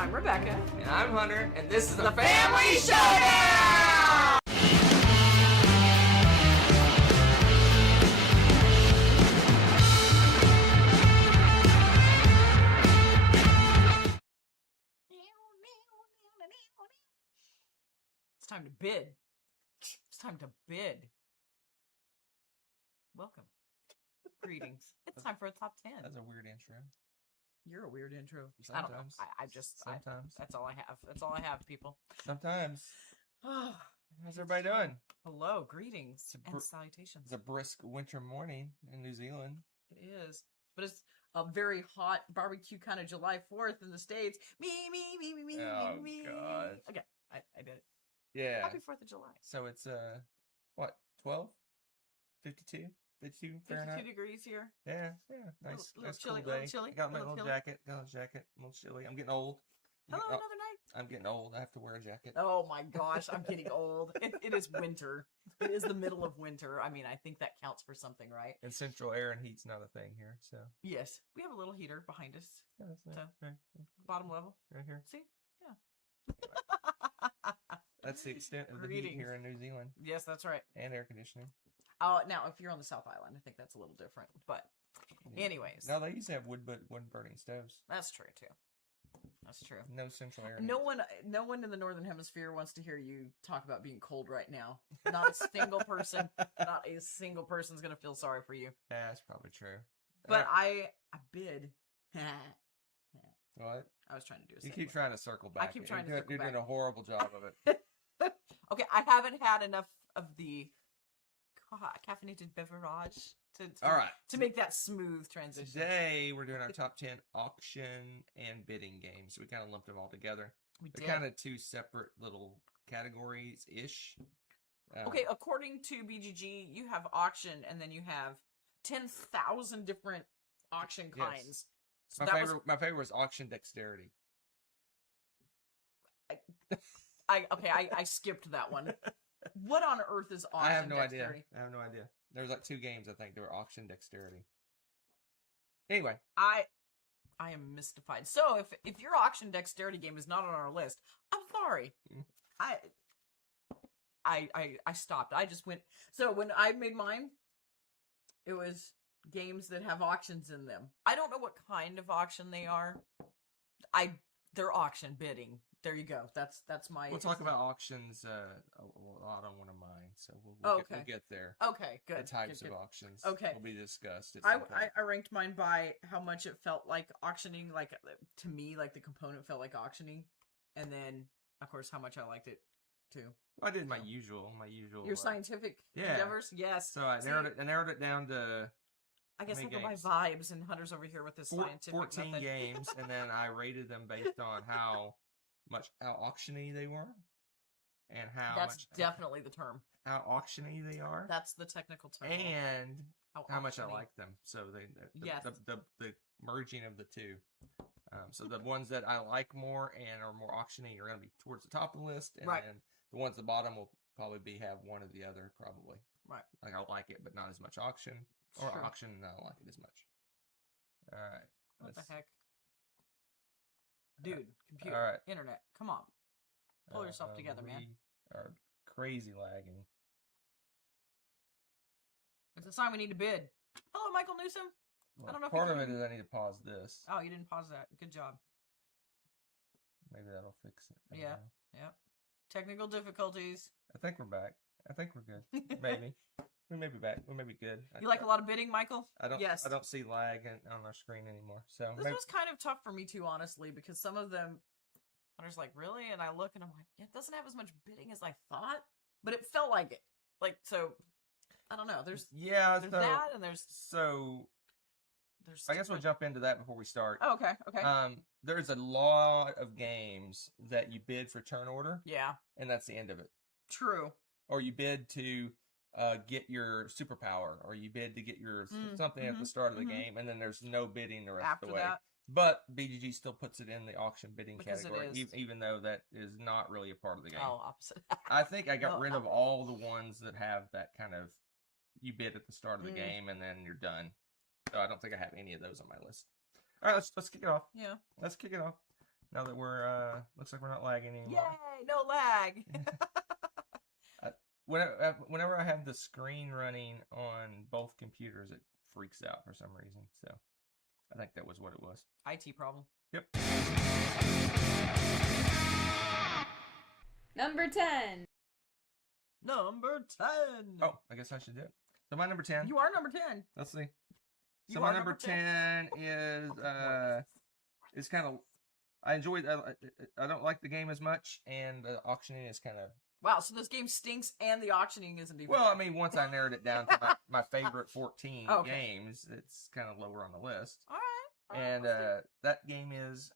I'm Rebecca. And I'm Hunter, and this is the Family Showdown! It's time to bid. It's time to bid. Welcome. Greetings. It's time for a top 10. That's a weird intro. You're a weird intro. Sometimes. I don't know. Sometimes. That's all I have. That's all I have, people. Sometimes. How's everybody doing? Hello, greetings and salutations. It's a brisk winter morning in New Zealand. It is. But it's a very hot barbecue kind of July 4th in the States. Me. Oh, God. Okay, I did it. Yeah. Happy 4th of July. So it's, what, 12? 52? 52 Fahrenheit? 52 degrees here. Yeah. Nice. Little cool chilly, day. little chilly. I got my little little chilly. jacket. Got a little jacket. A little chilly. I'm getting old. Hello, another night. I'm getting old. I have to wear a jacket. Oh my gosh, I'm getting old. It is winter. It is the middle of winter. I mean, I think that counts for something, right? And central air and heat's not a thing here, so. Yes. We have a little heater behind us. Yeah, that's nice. So, right. Bottom level. Right here. See? Yeah. That's the extent of the Greetings. heat here in New Zealand. Yes, that's right. And air conditioning. Now, if you're on the South Island, I think that's a little different. But, anyways. No, they used to have wood burning stoves. That's true, too. That's true. No central air. No one in the Northern Hemisphere wants to hear you talk about being cold right now. Not a single person. Not a single person's going to feel sorry for you. Yeah, that's probably true. But I bid. What? I was trying to do a You segue. keep trying to circle back. I keep trying to circle You're back. doing a horrible job of it. Okay, I haven't had enough of the caffeinated beverage All right. to make that smooth transition. Today, we're doing our top 10 auction and bidding games. We kind of lumped them all together. They're They're kind of two separate little categories-ish. Okay, according to BGG, you have auction, and then you have 10,000 different auction kinds. So My favorite was auction dexterity. I skipped that one. What on earth is auction I have no dexterity? idea. There was like two games, I think. They were auction dexterity. Anyway. I am mystified. So if your auction dexterity game is not on our list, I'm sorry. I stopped. I just went. So when I made mine, it was games that have auctions in them. I don't know what kind of auction they are. They're auction bidding. There you go. That's my. We'll talk about auctions a lot on one of mine, so we'll get there. Okay, good. The types good. of auctions will be discussed. I ranked mine by how much it felt like auctioning. Like to me, like the component felt like auctioning, and then of course how much I liked it too. Well, I did my usual. Your scientific endeavors, yes. So I narrowed it down to. I guess I go by vibes, and Hunter's over here with his scientific 14 method. games, and then I rated them based on how auctiony they were, and That's definitely the term. How auctiony they are. That's the technical term. And how much I like them. So the merging of the two. So the ones that I like more and are more auctiony are going to be towards the top of the list, and then the ones at the bottom will probably have one or the other, probably. Right. Like I like it, but not as much auction. Or auction, and I don't like it as much. All right. What the heck? Dude, computer, internet, come on. Pull yourself together, man. We are crazy lagging. It's a sign we need to bid. Hello, Michael Newsom. Well, I don't know if part of it is I need to pause this. Oh, you didn't pause that. Good job. Maybe that'll fix it. Yeah. Technical difficulties. I think we're back. I think we're good. Maybe. We may be back. We may be good. You like a lot of bidding, Michael? Yes. I don't see lag on our screen anymore. So this was kind of tough for me too, honestly, because some of them, I was like, really? And I look and I'm like, it doesn't have as much bidding as I thought, but it felt like it. Like, so, I don't know. There's that, and there's. I guess we'll jump into that before we start. Oh, okay. There's a lot of games that you bid for turn order. Yeah. And that's the end of it. True. Or you bid to get your superpower, or you bid to get your something at the start of the game, and then there's no bidding the rest of the way. But BGG still puts it in the auction bidding category, even though that is not really a part of the game. Oh, opposite. I think I got rid of all the ones that have that kind of, you bid at the start of the game and then you're done. So I don't think I have any of those on my list. All right, let's kick it off. Yeah. Let's kick it off. Now that we're looks like we're not lagging anymore. Yay! No lag. Whenever I have the screen running on both computers, it freaks out for some reason. So I think that was what it was. IT problem. Yep. Number 10. Number 10. Oh, I guess I should do it. So my number 10. You are number 10. Let's see. So You my are number 10 is kind of. I enjoyed. I don't like the game as much, and the auctioning is kind of. Wow, so this game stinks, and the auctioning isn't even. Well, there. I mean, once I narrowed it down to my favorite 14 games, it's kind of lower on the list. All right. And that game is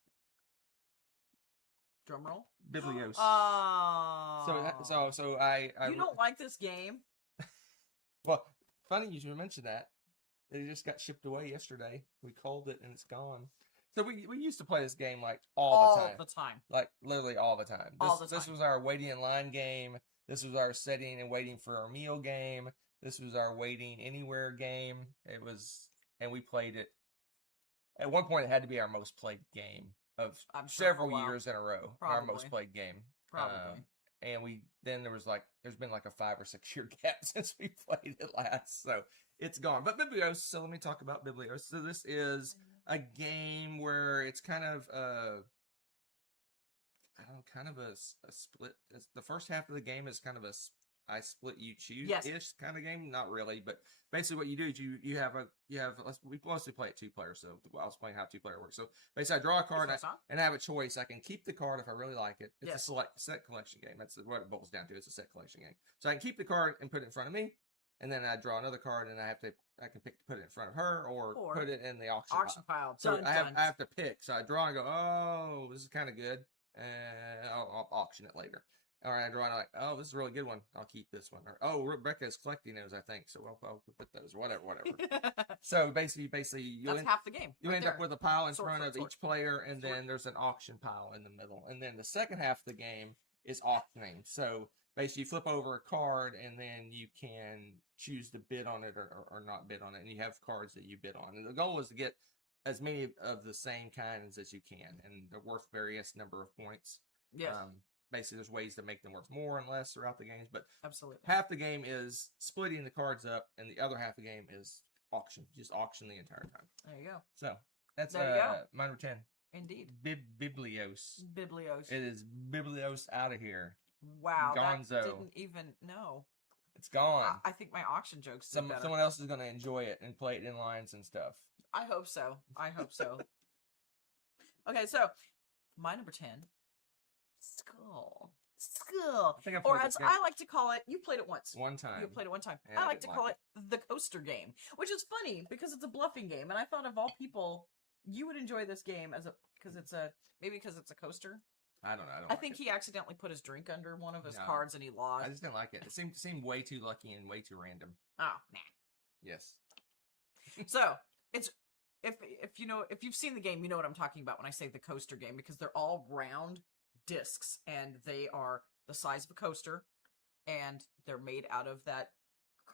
drum roll. Biblios. Oh. So I You don't like this game? Well, funny you should mention that. It just got shipped away yesterday. We called it and it's gone. So we used to play this game like all the time. Like literally all the time. This was our waiting in line game. This was our sitting and waiting for our meal game. This was our waiting anywhere game. It was, and we played it. At one point, it had to be our most played game of several years in a row. Probably. Our most played game. Probably. And there's been like a 5 or 6 year gap since we played it last. So it's gone. But Biblios, so let me talk about Biblios. So this is a game where it's kind of a split. The first half of the game is kind of a I split you choose-ish kind of game. Not really, but basically what you do is we mostly play it 2-player, so I was playing how 2-player works. So basically I draw a card and I have a choice. I can keep the card if I really like it. It's a set collection game. That's what it boils down to. It's a set collection game. So I can keep the card and put it in front of me, and then I draw another card and I can put it in front of her or put it in the auction pile. So I have to pick. So I draw and go, oh, this is kind of good, and I'll auction it later. All right, I draw and I'm like, oh, this is a really good one. I'll keep this one. Or, oh, Rebecca is collecting those, I think. So I'll put those. Whatever. So basically, that's half the game. You end up with a pile in front of each player, and then there's an auction pile in the middle. And then the second half of the game is auctioning. So basically, you flip over a card, and then you can choose to bid on it or not bid on it. And you have cards that you bid on. And the goal is to get as many of the same kinds as you can, and they're worth various number of points. Yes. Basically, there's ways to make them worth more and less throughout the games, but absolutely half the game is splitting the cards up, and the other half of the game is auction. Just auction the entire time. There you go. So that's my number 10. Indeed. Biblios. Biblios. It is Biblios out of here. Wow. Gonzo. That didn't even know. It's gone. I think my auction jokes. Someone else is going to enjoy it and play it in lines and stuff. I hope so. Okay, so my number 10. Skull. Or as I like to call it, you played it once. One time. You played it one time. I like to call it the coaster game, which is funny because it's a bluffing game, and I thought of all people, you would enjoy this game because it's a coaster. I don't know. I think he accidentally put his drink under one of his cards and he lost. I just didn't like it. It seemed way too lucky and way too random. Oh, nah. Yes. So it's if you've seen the game, you know what I'm talking about when I say the coaster game, because they're all round discs and they are the size of a coaster and they're made out of that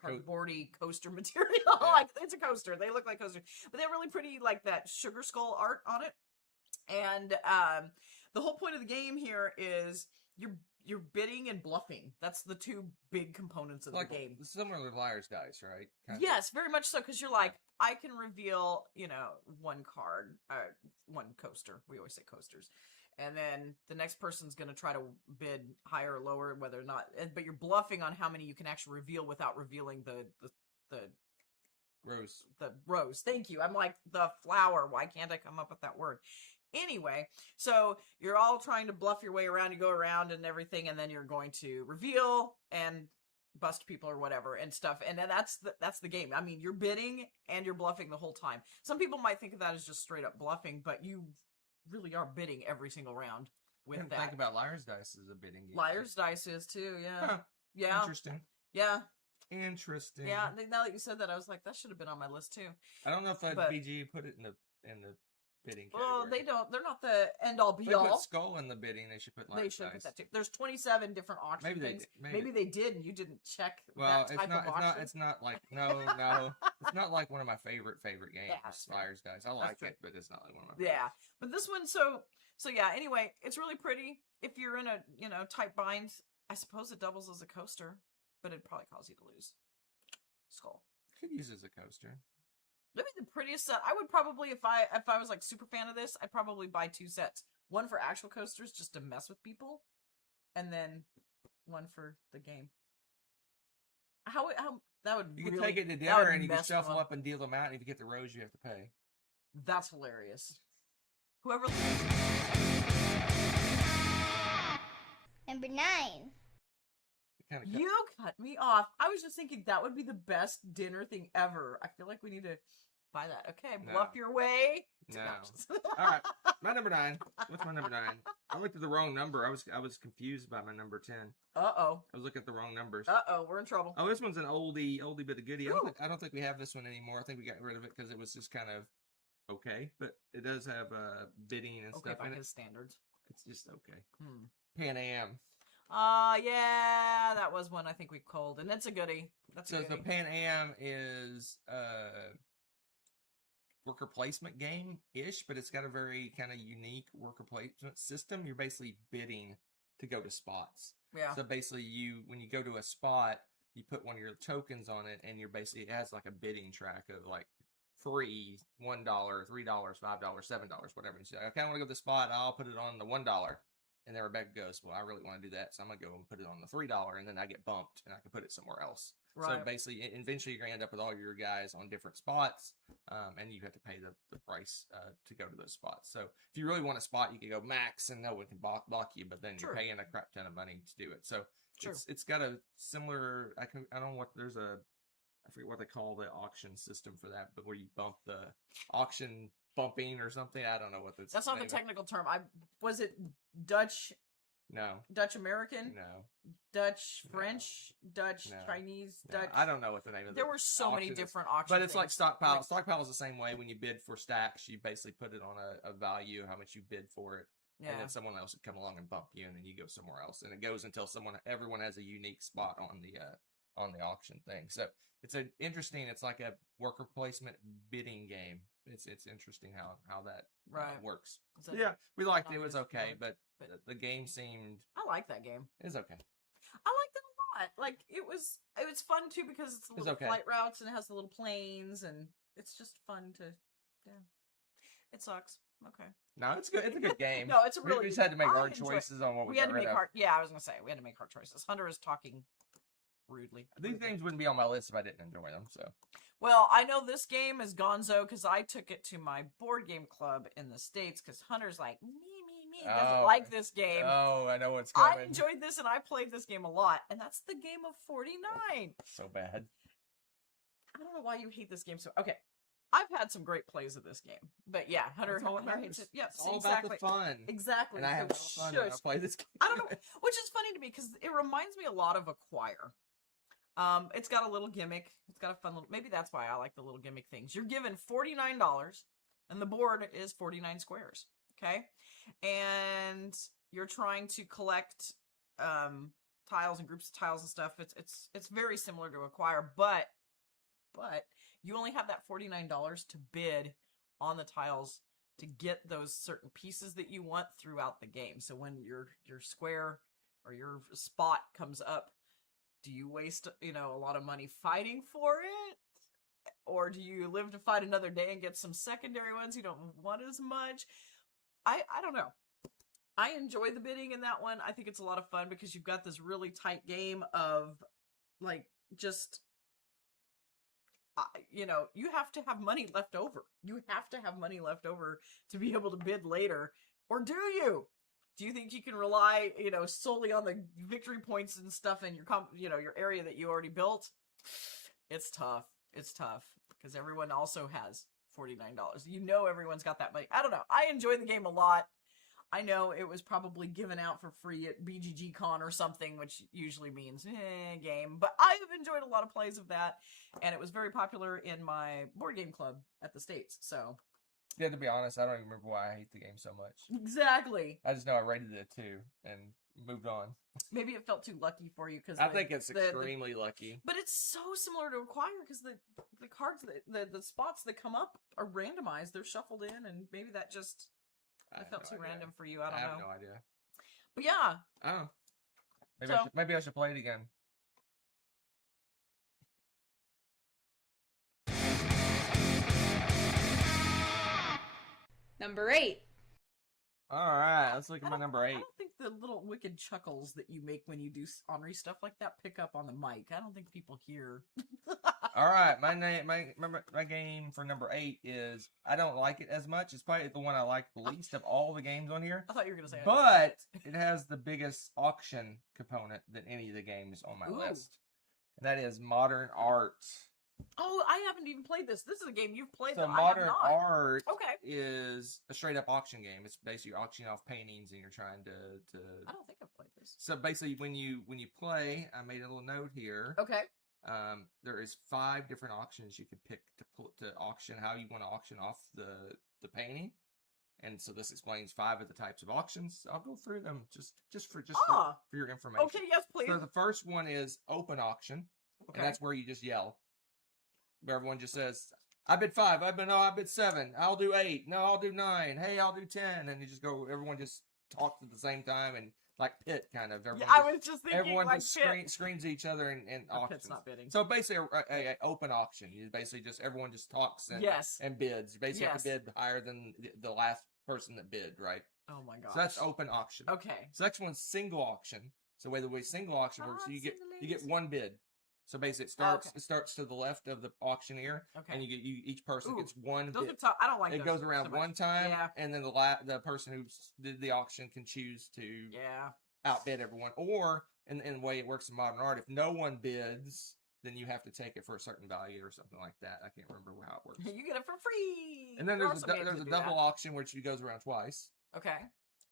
cardboardy coaster material. Like it's a coaster. They look like coasters, but they're really pretty, like that sugar skull art on it. And the whole point of the game here is you're bidding and bluffing. That's the two big components of the game. Similar to Liar's Dice, right? Yes, very much so, because you're like, I can reveal, one card, one coaster. We always say coasters. And then the next person's going to try to bid higher or lower, whether or not, but you're bluffing on how many you can actually reveal without revealing the rose. The rose. Thank you. I'm like, the flower. Why can't I come up with that word? Anyway, so you're all trying to bluff your way around. You go around and everything, and then you're going to reveal and bust people or whatever and stuff. And then that's the game. I mean, you're bidding and you're bluffing the whole time. Some people might think of that as just straight up bluffing, but you really are bidding every single round with that. Think about Liar's Dice as a bidding game. Liar's Dice is too, yeah. Huh. Yeah. Interesting. Yeah. Interesting. Yeah, now that you said that, I was like, that should have been on my list too. I don't know if BG put it in the bidding Well, category. they're not the end all be they all. Put skull in the bidding. They should put life dice. Put that too. There's 27 different auction things. Maybe they did, and you didn't check that type of auction. It's not like no. It's not like one of my favorite games. Flyers Dice. I like it, but it's not like one of my favorites. Yeah, but this one, so yeah. Anyway, it's really pretty. If you're in a tight bind, I suppose it doubles as a coaster, but it'd probably cause you to lose. Skull. Could use as a coaster. Maybe the prettiest set. I would probably, if I was like super fan of this, I'd probably buy 2 sets. One for actual coasters, just to mess with people, and then one for the game. How that would you can take it to dinner and you can shuffle up and deal them out, and if you get the rows, you have to pay. That's hilarious. Whoever. Number 9. You cut me off. I was just thinking that would be the best dinner thing ever. I feel like we need to buy that. Okay, bluff your way. No. All right, my number 9. What's my number 9? I looked at the wrong number. I was confused by my number 10. Uh-oh. I was looking at the wrong numbers. Uh-oh, we're in trouble. Oh, this one's an oldie bit of goodie. I don't think we have this one anymore. I think we got rid of it because it was just kind of okay, but it does have bidding and stuff in it. By his standards. It's just okay. Pan Am. Yeah, that was one I think we called, and it's a goodie. The Pan Am is worker placement game-ish, but it's got a very kind of unique worker placement system. You're basically bidding to go to spots. Yeah. So basically, when you go to a spot, you put one of your tokens on it, and it has like a bidding track of like free, $1, $3, $5, $7, whatever. And so I kind of want to go to the spot. I'll put it on the $1. And then Rebecca goes, well, I really want to do that, so I'm going to go and put it on the $3, and then I get bumped, and I can put it somewhere else. Right. So basically, eventually, you're going to end up with all your guys on different spots, and you have to pay the price to go to those spots. So if you really want a spot, you can go max, and no one can block you, but then you're paying a crap ton of money to do it. So it's got a similar, I don't know what, I forget what they call the auction system for that, but where you bump the auction bumping or something. I don't know what that's. That's not the technical term. Was it Dutch? No. Dutch American? No. Dutch French? No. Dutch Chinese? No. Dutch? I don't know what the name of. There were so many different auctions. But it's like stockpile. Stockpile is the same way. When you bid for stacks, you basically put it on a value, how much you bid for it. Yeah. And then someone else would come along and bump you, and then you go somewhere else, and it goes until everyone has a unique spot on the auction thing. So it's interesting. It's like a worker placement bidding game. It's interesting how that works. So yeah, we liked it. It was okay, but the game seemed. I like that game. It's okay. I liked it a lot. Like it was fun too because it's the little flight routes and it has the little planes and it's just fun to. Yeah, it sucks. Okay. No, it's good. It's a good game. No, it's a really. We just had to make hard choices on what we had to make hard. Yeah, I was gonna say we had to make hard choices. Hunter is talking rudely. These games wouldn't be on my list if I didn't enjoy them. So. Well, I know this game is gonzo because I took it to my board game club in the States because Hunter's like me doesn't like this game. Oh, I know what's coming. I enjoyed this and I played this game a lot, and that's the game of 49. So bad. I don't know why you hate this game so. Okay. I've had some great plays of this game, but yeah, Hunter hates it. Yes, it's all about the fun. Exactly. And I have fun when I play this game. I don't know, which is funny to me because it reminds me a lot of Acquire. It's got a little gimmick. It's got a fun little. Maybe that's why I like the little gimmick things. You're given $49, and the board is 49 squares. Okay, and you're trying to collect tiles and groups of tiles and stuff. It's very similar to Acquire, but you only have that $49 to bid on the tiles to get those certain pieces that you want throughout the game. So when your square or your spot comes up, do you waste, a lot of money fighting for it? Or do you live to fight another day and get some secondary ones you don't want as much? I don't know. I enjoy the bidding in that one. I think it's a lot of fun because you've got this really tight game of, like, just... you have to have money left over. You have to have money left over to be able to bid later. Or do you? Do you think you can rely, solely on the victory points and stuff in your area that you already built? It's tough. It's tough because everyone also has $49. Everyone's got that money. I don't know. I enjoy the game a lot. I know it was probably given out for free at BGG Con or something, which usually means game. But I have enjoyed a lot of plays of that, and it was very popular in my board game club at the States. So Yeah, to be honest, I don't even remember why I hate the game so much. Exactly. I just know I rated it a 2 and moved on. Maybe it felt too lucky for you because I think it's extremely lucky. But it's so similar to Acquire because the cards, the spots that come up are randomized. They're shuffled in, and maybe that just felt too random for you. I don't know. I have no idea. But yeah. Oh. Maybe I should play it again. Number 8. All right, let's look at my number 8. I don't think the little wicked chuckles that you make when you do ornery stuff like that pick up on the mic. I don't think people hear. All right, my game for number 8 is I don't like it as much. It's probably the one I like the least of all the games on here. I thought you were gonna say, but it has the biggest auction component than any of the games on my list. And that is Modern Art. Oh, I haven't even played this. This is a game you've played. So Modern Art is a straight up auction game. It's basically you're auctioning off paintings and you're trying to. I don't think I've played this. So basically, when you play, I made a little note here. Okay. There is 5 different auctions you can pick to auction how you want to auction off the painting, and so this explains 5 of the types of auctions. I'll go through them just for your information. Okay, yes, please. So the first one is open auction, and that's where you just yell. Where everyone just says, "I bid 5. I bid 7. I'll do 8. No, I'll do 9. Hey, I'll do 10." And you just go. Everyone just talks at the same time and. Like pit, kind of. Everyone I was just thinking everyone like just screams at each other and auctions. Pit's not bidding. So basically, a open auction. You basically just everyone just talks and bids. You basically have to bid higher than the last person that bid, right? Oh my gosh. So that's open auction. Okay. So next one's single auction. So the way single auction works, so you get one bid. So basically, it starts to the left of the auctioneer, and each person gets one bid. I don't like it goes around one time, and then the person who did the auction can choose to outbid everyone. Or in the way it works in Modern Art, if no one bids, then you have to take it for a certain value or something like that. I can't remember how it works. You get it for free. And then there's a double auction which goes around twice. Okay.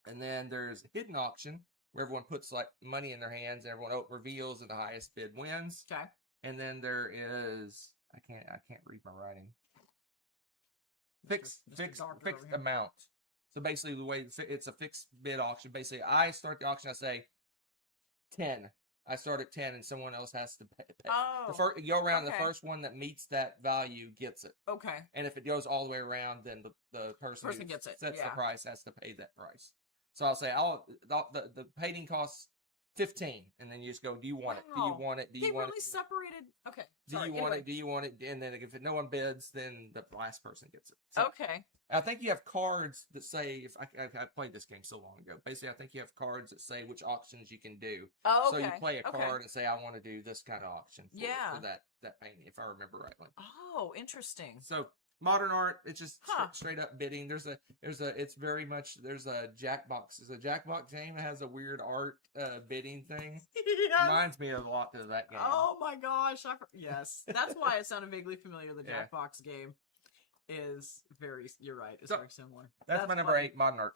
And then there's hidden auction, where everyone puts like money in their hands and everyone reveals and the highest bid wins. Okay. And then there is I can't read my writing. Fixed amount. So basically the way it's a fixed bid auction. Basically I start the auction, I say 10. I start at 10 and someone else has to pay. Oh. You go around, the first one that meets that value gets it. Okay. And if it goes all the way around, then the person who gets it. Sets the price has to pay that price. So I'll say, the painting costs 15, and then you just go, do you want it? Do you want it? Do you want it? Separated. Okay. Do you want it? Do you want it? And then if no one bids, then the last person gets it. So okay. I think you have cards that say, if I played this game so long ago. Basically, I think you have cards that say which auctions you can do. Oh, okay. So you play a card and say, I want to do this kind of auction for that painting, if I remember rightly. Oh, interesting. So Modern Art, it's just straight up bidding. There's a Jackbox. There's a Jackbox game that has a weird art bidding thing. Yes. Reminds me of a lot of that game. Oh my gosh! Yes, that's why it sounded vaguely familiar. The Jackbox game is very. You're right. It's very similar. That's my number 8, Modern Art.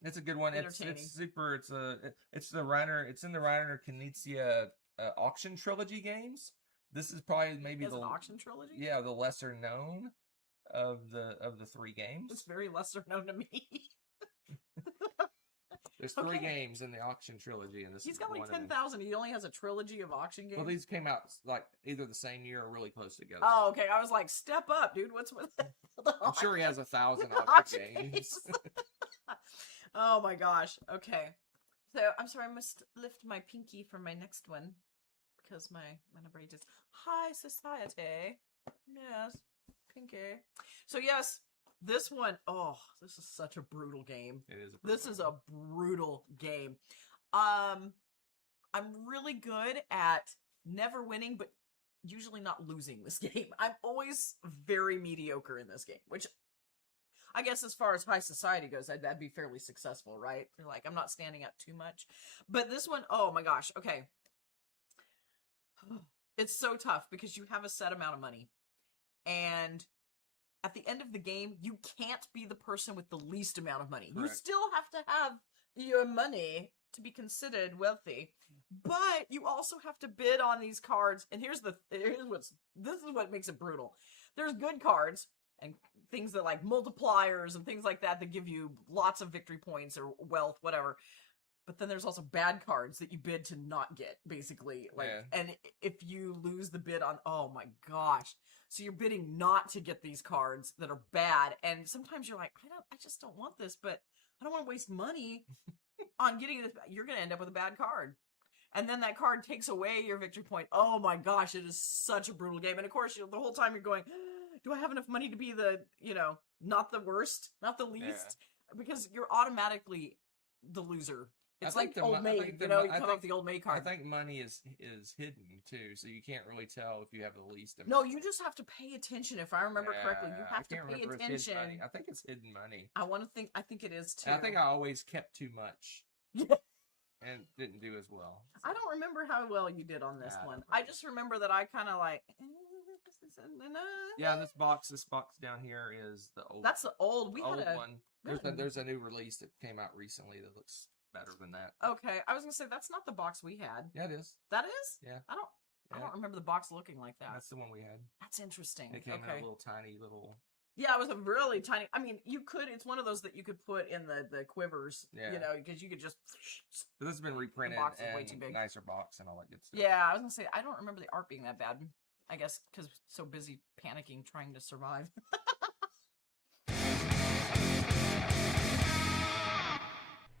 It's a good one. Entertaining. It's super. It's in the Reiner Knizia auction trilogy games. This is probably maybe the auction trilogy. Yeah, the lesser known of the 3 games. It's very lesser known to me. There's 3 games in the auction trilogy, and he's got like 10,000. He only has a trilogy of auction games. Well, these came out like either the same year or really close together. Oh, okay. I was like, step up, dude. What's with the I'm sure he has 1,000 auction games. Oh my gosh. Okay. So I'm sorry, I must lift my pinky for my next one because my number 8 is High Society. Yes. Pinky. So yes, this one, this is such a brutal game. It is. This is a brutal game. I'm really good at never winning, but usually not losing this game. I'm always very mediocre in this game, which I guess as far as High Society goes, that'd be fairly successful, right? You're like, I'm not standing out too much. But this one, oh my gosh, okay. It's so tough because you have a set amount of money. And at the end of the game, you can't be the person with the least amount of money. Correct. You still have to have your money to be considered wealthy, but you also have to bid on these cards. And this is what makes it brutal. There's good cards and things that like multipliers and things like that give you lots of victory points or wealth, whatever. But then there's also bad cards that you bid to not get, basically. Like, and if you lose the bid on, oh my gosh. So you're bidding not to get these cards that are bad. And sometimes you're like, I just don't want this, but I don't want to waste money on getting this. You're going to end up with a bad card. And then that card takes away your victory point. Oh my gosh, it is such a brutal game. And of course, the whole time you're going, do I have enough money to be the, not the worst, not the least? Because you're automatically the loser. It's like Old Maid, you come up with the Old Maid card. I think money is hidden, too, so you can't really tell if you have the least amount. No, you just have to pay attention, if I remember correctly. You have to pay attention. I think it's hidden money. I think it is, too. And I think I always kept too much. And didn't do as well. So. I don't remember how well you did on this one. I just remember that I kind of like... Yeah, this box down here is the old... That's the old... We old had a... one. There's a new release that came out recently that looks better than that. Okay, I was gonna say that's not the box we had. Yeah, it is. That is? Yeah. I don't remember the box looking like that. That's the one we had. That's interesting. It came in a little tiny little... Yeah, it was a really tiny... I mean, it's one of those that you could put in the quivers, because you could just... But this has been reprinted box is and way too big. nicer box and all that good stuff. Yeah, I was gonna say, I don't remember the art being that bad. I guess because so busy panicking trying to survive.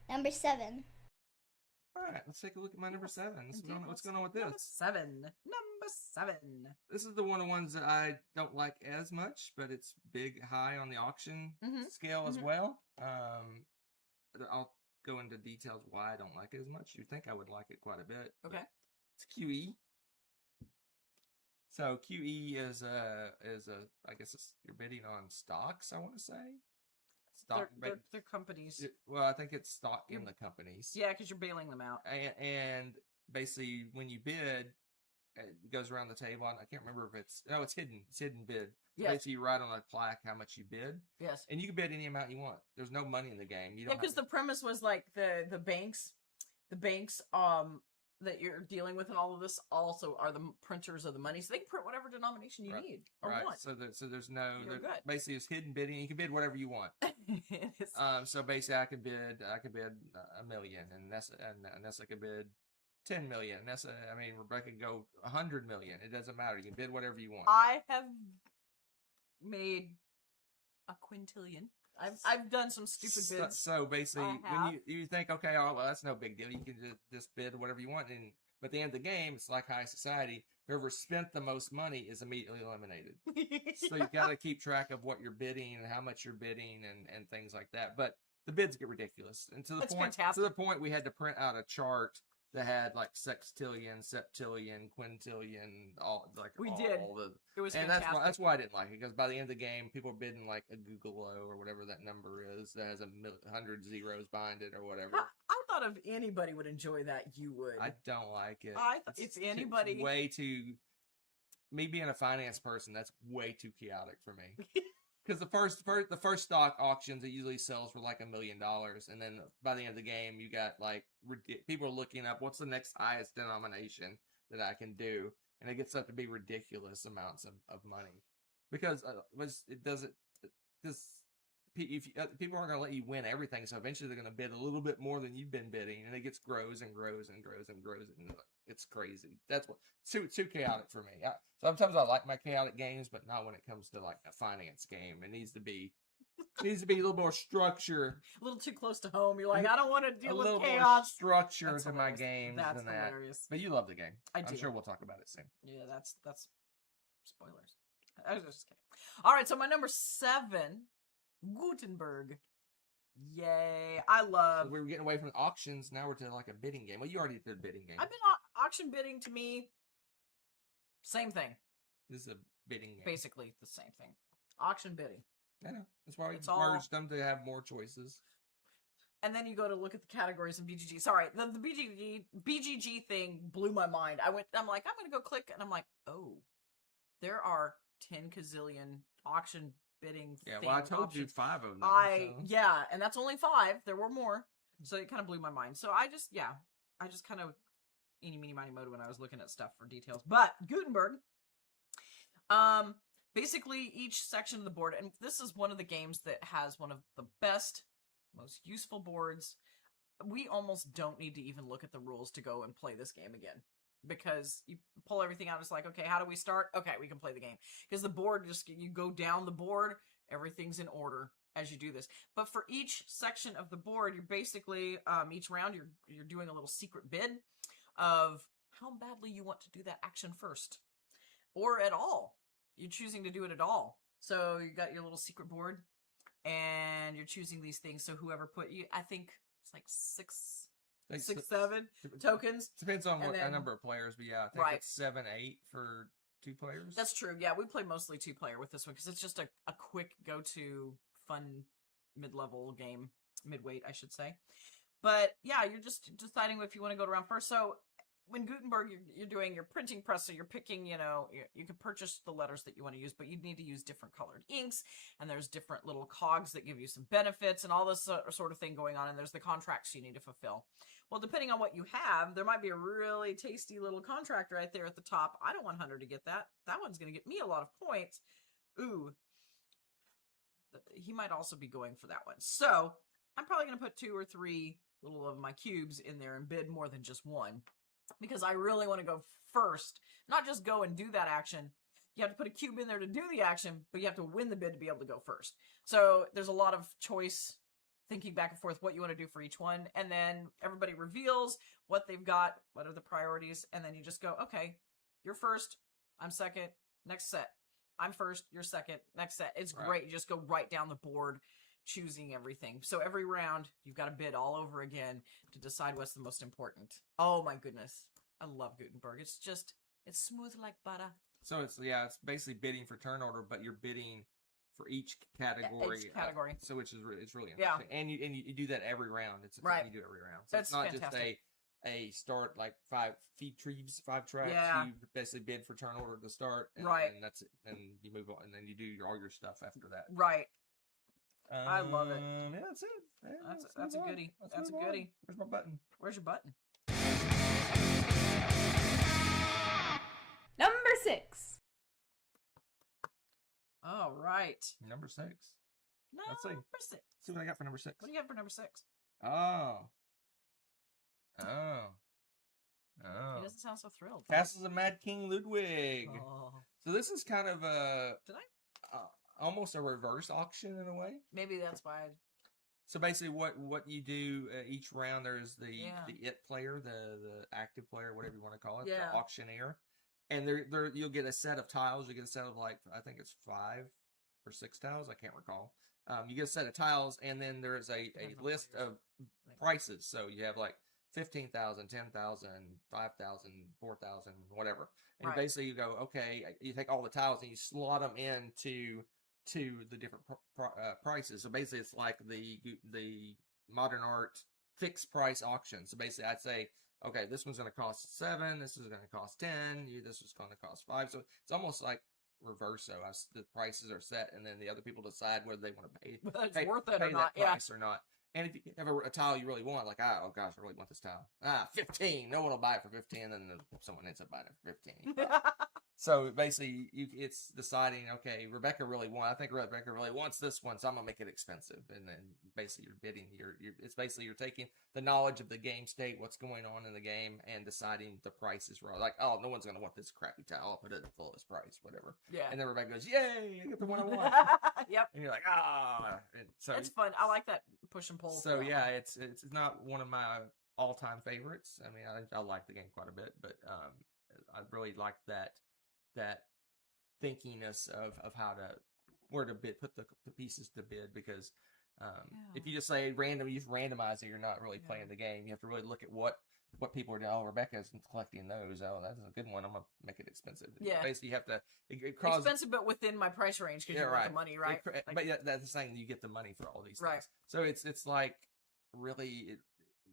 Number 7. All right, let's take a look at my number 7. What's going on with this? Number 7. This is one of the ones that I don't like as much, but it's high on the auction scale as well. I'll go into details why I don't like it as much. You'd think I would like it quite a bit. Okay. It's QE. So QE is I guess you're bidding on stocks, I want to say. They're companies. Well, I think it's stock in the companies. Yeah, because you're bailing them out. And basically, when you bid, it goes around the table. I can't remember if it's hidden. It's hidden bid. Yes. Basically, you write on a plaque how much you bid. Yes. And you can bid any amount you want. There's no money in the game. Because the premise was like the banks, that you're dealing with and all of this also are the printers of the money, so they can print whatever denomination you need or want. So there's no... Basically, it's hidden bidding. You can bid whatever you want. So basically, I could bid $1 million, and Nessa could bid $10 million. Rebecca could go $100 million. It doesn't matter. You can bid whatever you want. I have made a quintillion. I've done some stupid bids. So basically, when you think, okay, well, that's no big deal. You can just bid whatever you want. But at the end of the game, it's like high society. Whoever spent the most money is immediately eliminated. So you got to keep track of what you're bidding and how much you're bidding and things like that. But the bids get ridiculous. And to the point we had to print out a chart that had like sextillion, septillion, quintillion, It was and fantastic. that's why I didn't like it, because by the end of the game, people are bidding like a Googolo or whatever that number is that has 100 zeros behind it or whatever. I thought if anybody would enjoy that, you would. I don't like it. If anybody, it's way too. Me being a finance person, that's way too chaotic for me. Because the first stock auctions, it usually sells for like $1 million, and then by the end of the game, you got like people are looking up what's the next highest denomination that I can do, and it gets up to be ridiculous amounts of money, because people aren't going to let you win everything, so eventually they're going to bid a little bit more than you've been bidding, and it grows and grows and grows and grows, and it's crazy. That's what too chaotic for me. Sometimes I like my chaotic games, but not when it comes to like a finance game. It needs to be a little more structure. A little too close to home. You're like, I don't want to deal with chaos. A little more structure to my games than that. Hilarious. But you love the game. I'm sure we'll talk about it soon. Yeah, that's spoilers. I was just kidding. All right, so my number 7, Gutenberg. Yay! I love. So we were getting away from auctions. Now we're to like a bidding game. Well, you already did a bidding game. I've been auction bidding. To me, same thing. This is a bidding game. Basically the same thing. Auction bidding. I know. That's why we merged them to have more choices. And then you go to look at the categories in BGG. Sorry, the BGG thing blew my mind. I'm like, I'm going to go click, and I'm like, oh, there are 10 gazillion auction bidding. Yeah, well, I told you 5 of them. Yeah, and that's only 5. There were more, so it kind of blew my mind. So I just kind of eeny, meeny, miny, moe when I was looking at stuff for details. But Gutenberg, basically each section of the board, and this is one of the games that has one of the best, most useful boards. We almost don't need to even look at the rules to go and play this game again. Because you pull everything out, it's like, okay, how do we start? Okay, we can play the game. Because the board, you go down the board, everything's in order as you do this. But for each section of the board, you're basically, each round, you're doing a little secret bid of how badly you want to do that action first. Or at all. You're choosing to do it at all. So you got your little secret board, and you're choosing these things. So whoever put you, I think it's like six, 7 tokens. Depends on what number of players, but yeah, I think it's 7, 8 for 2 players. That's true. Yeah, we play mostly 2-player with this one because it's just a quick go-to, fun mid-level game, mid-weight, I should say. But yeah, you're just deciding if you want to go around first. So when Gutenberg, you're doing your printing press, so you're picking, you can purchase the letters that you want to use, but you need to use different colored inks, and there's different little cogs that give you some benefits and all this sort of thing going on, and there's the contracts you need to fulfill. Well, depending on what you have, there might be a really tasty little contract right there at the top. I don't want Hunter to get that. That one's going to get me a lot of points. Ooh. He might also be going for that one. So I'm probably going to put 2 or 3 little of my cubes in there and bid more than just one. Because I really want to go first. Not just go and do that action. You have to put a cube in there to do the action, but you have to win the bid to be able to go first. So there's a lot of choice, thinking back and forth what you want to do for each one. And then everybody reveals what they've got, what are the priorities, and then you just go, okay, you're first, I'm second, next set. I'm first, you're second, next set. It's great. You just go right down the board, choosing everything. So every round, you've got to bid all over again to decide what's the most important. Oh my goodness. I love Gutenberg. It's smooth like butter. So it's basically bidding for turn order, but you're bidding for each category. Each category. So it's really interesting. Yeah. And you do that every round. It's right. You do it every round. So it's not fantastic. Just a start like 5 tracks. Yeah. You basically bid for turn order to start. And, right. And that's it. And you move on, and then you do all your stuff after that. Right. I love it. Yeah, that's it. Yeah, that's a goodie. That's a goodie. Where's my button? Where's your button? Number 6. All right. Number 6. Let's see. Number 6. See what I got for number 6. What do you have for number 6? Oh. He doesn't sound so thrilled. Castles of Mad King Ludwig. Oh. So this is kind of a... Did I? Almost a reverse auction in a way. Maybe that's why. So basically, what you do each round, there's the it player, the active player, whatever you want to call it, the auctioneer, and there you'll get a set of tiles. You get a set of I think it's 5 or 6 tiles. I can't recall. You get a set of tiles, and then there's a list of prices. So you have like 15,000, 10,000, 5,000, 4,000, whatever. And basically you go, okay, you take all the tiles and you slot them into the different prices. So basically it's like the modern art fixed price auction. So basically I'd say, okay, this one's going to cost 7, this is going to cost 10, this is going to cost 5. So it's almost like reverse. So the prices are set, and then the other people decide whether they want to pay it's worth it or not. Price or not. And if you have a tile you really want, like, oh gosh, I really want this tile. 15. No one will buy it for 15, and then someone ends up buying it for 15. So basically, it's deciding, okay, Rebecca really wants this one, so I'm gonna make it expensive. And then basically you're bidding. It's basically you're taking the knowledge of the game state, what's going on in the game, and deciding the price is wrong. Like, oh, no one's gonna want this crappy tile. I'll put it at the fullest price, whatever. Yeah. And then Rebecca goes, yay, I get the one I want. Yep. And you're like, So it's fun. I like that push and pull. So yeah, it's not one of my all-time favorites. I mean, I like the game quite a bit, but I really like that thinkiness of how to where to bid, put the pieces to bid, because if you just say random, you just randomize it, you're not really playing the game. You have to really look at what people are doing. Oh, Rebecca's collecting those. Oh, that's a good one. I'm gonna make it expensive. Yeah, basically you have to expensive, but within my price range because you want the money, right? But yeah, that's the thing. You get the money for all these things. So it's like really.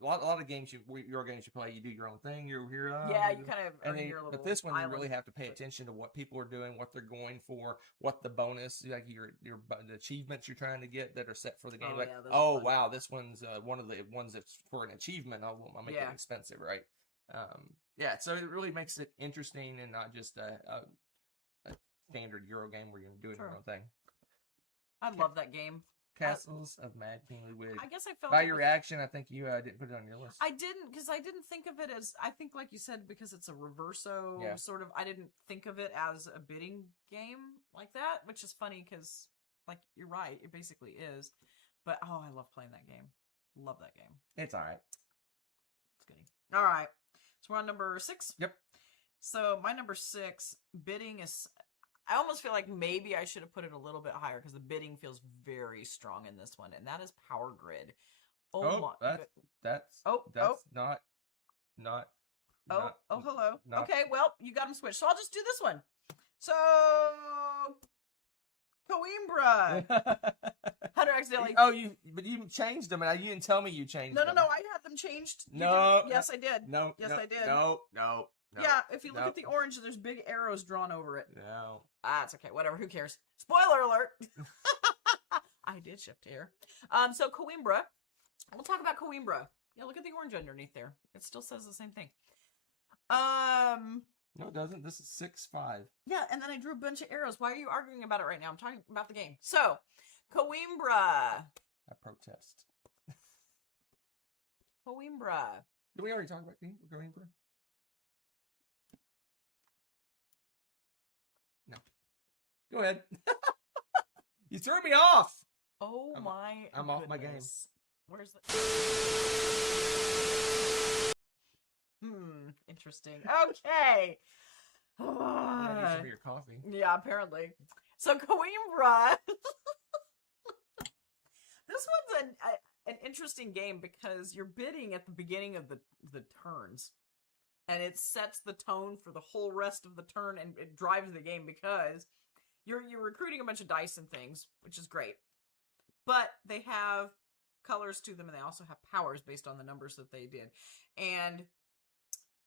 A lot of games your games you play, you do your own thing. You're here. You kind of. And then, but this one, you really have to pay attention to what people are doing, what they're going for, what the bonus, like the achievements you're trying to get that are set for the game. Wow, this one's one of the ones that's for an achievement. I'll make it expensive, right? So it really makes it interesting and not just standard Euro game where you're doing your own thing. I love that game. Castles of Mad Kingly Wig. I guess I felt by your reaction, I think you didn't put it on your list. I didn't, because I didn't think of it as, I think like you said, because it's a reverso sort of, I didn't think of it as a bidding game like that, which is funny because, like, you're right, it basically is. But, oh, I love playing that game. Love that game. It's all right. It's goody. All right. So we're on number 6? Yep. So my number 6, bidding is... I almost feel like maybe I should have put it a little bit higher because the bidding feels very strong in this one, and that is Power Grid. Not hello. Okay, well, you got them switched, so I'll just do this one. So, Coimbra. Hunter accidentally. Oh, you changed them, and you didn't tell me you changed them. No, I had them changed. No. Yes, I did. No. Yes, I did. No. Yeah, if you look at the orange, there's big arrows drawn over it. No. It's okay. Whatever. Who cares? Spoiler alert. I did shift here. So Coimbra. We'll talk about Coimbra. Yeah, look at the orange underneath there. It still says the same thing. No, it doesn't. This is 6-5. Yeah, and then I drew a bunch of arrows. Why are you arguing about it right now? I'm talking about the game. So, Coimbra. I protest. Coimbra. Did we already talk about Coimbra? No. Go ahead. You threw me off. Oh I'm off my game. Where's the... Interesting. Okay. I need some of your coffee. Yeah, apparently. So Coimbra. This one's an interesting game because you're bidding at the beginning of the turns. And it sets the tone for the whole rest of the turn, and it drives the game because you're recruiting a bunch of dice and things, which is great. But they have colors to them, and they also have powers based on the numbers that they did. And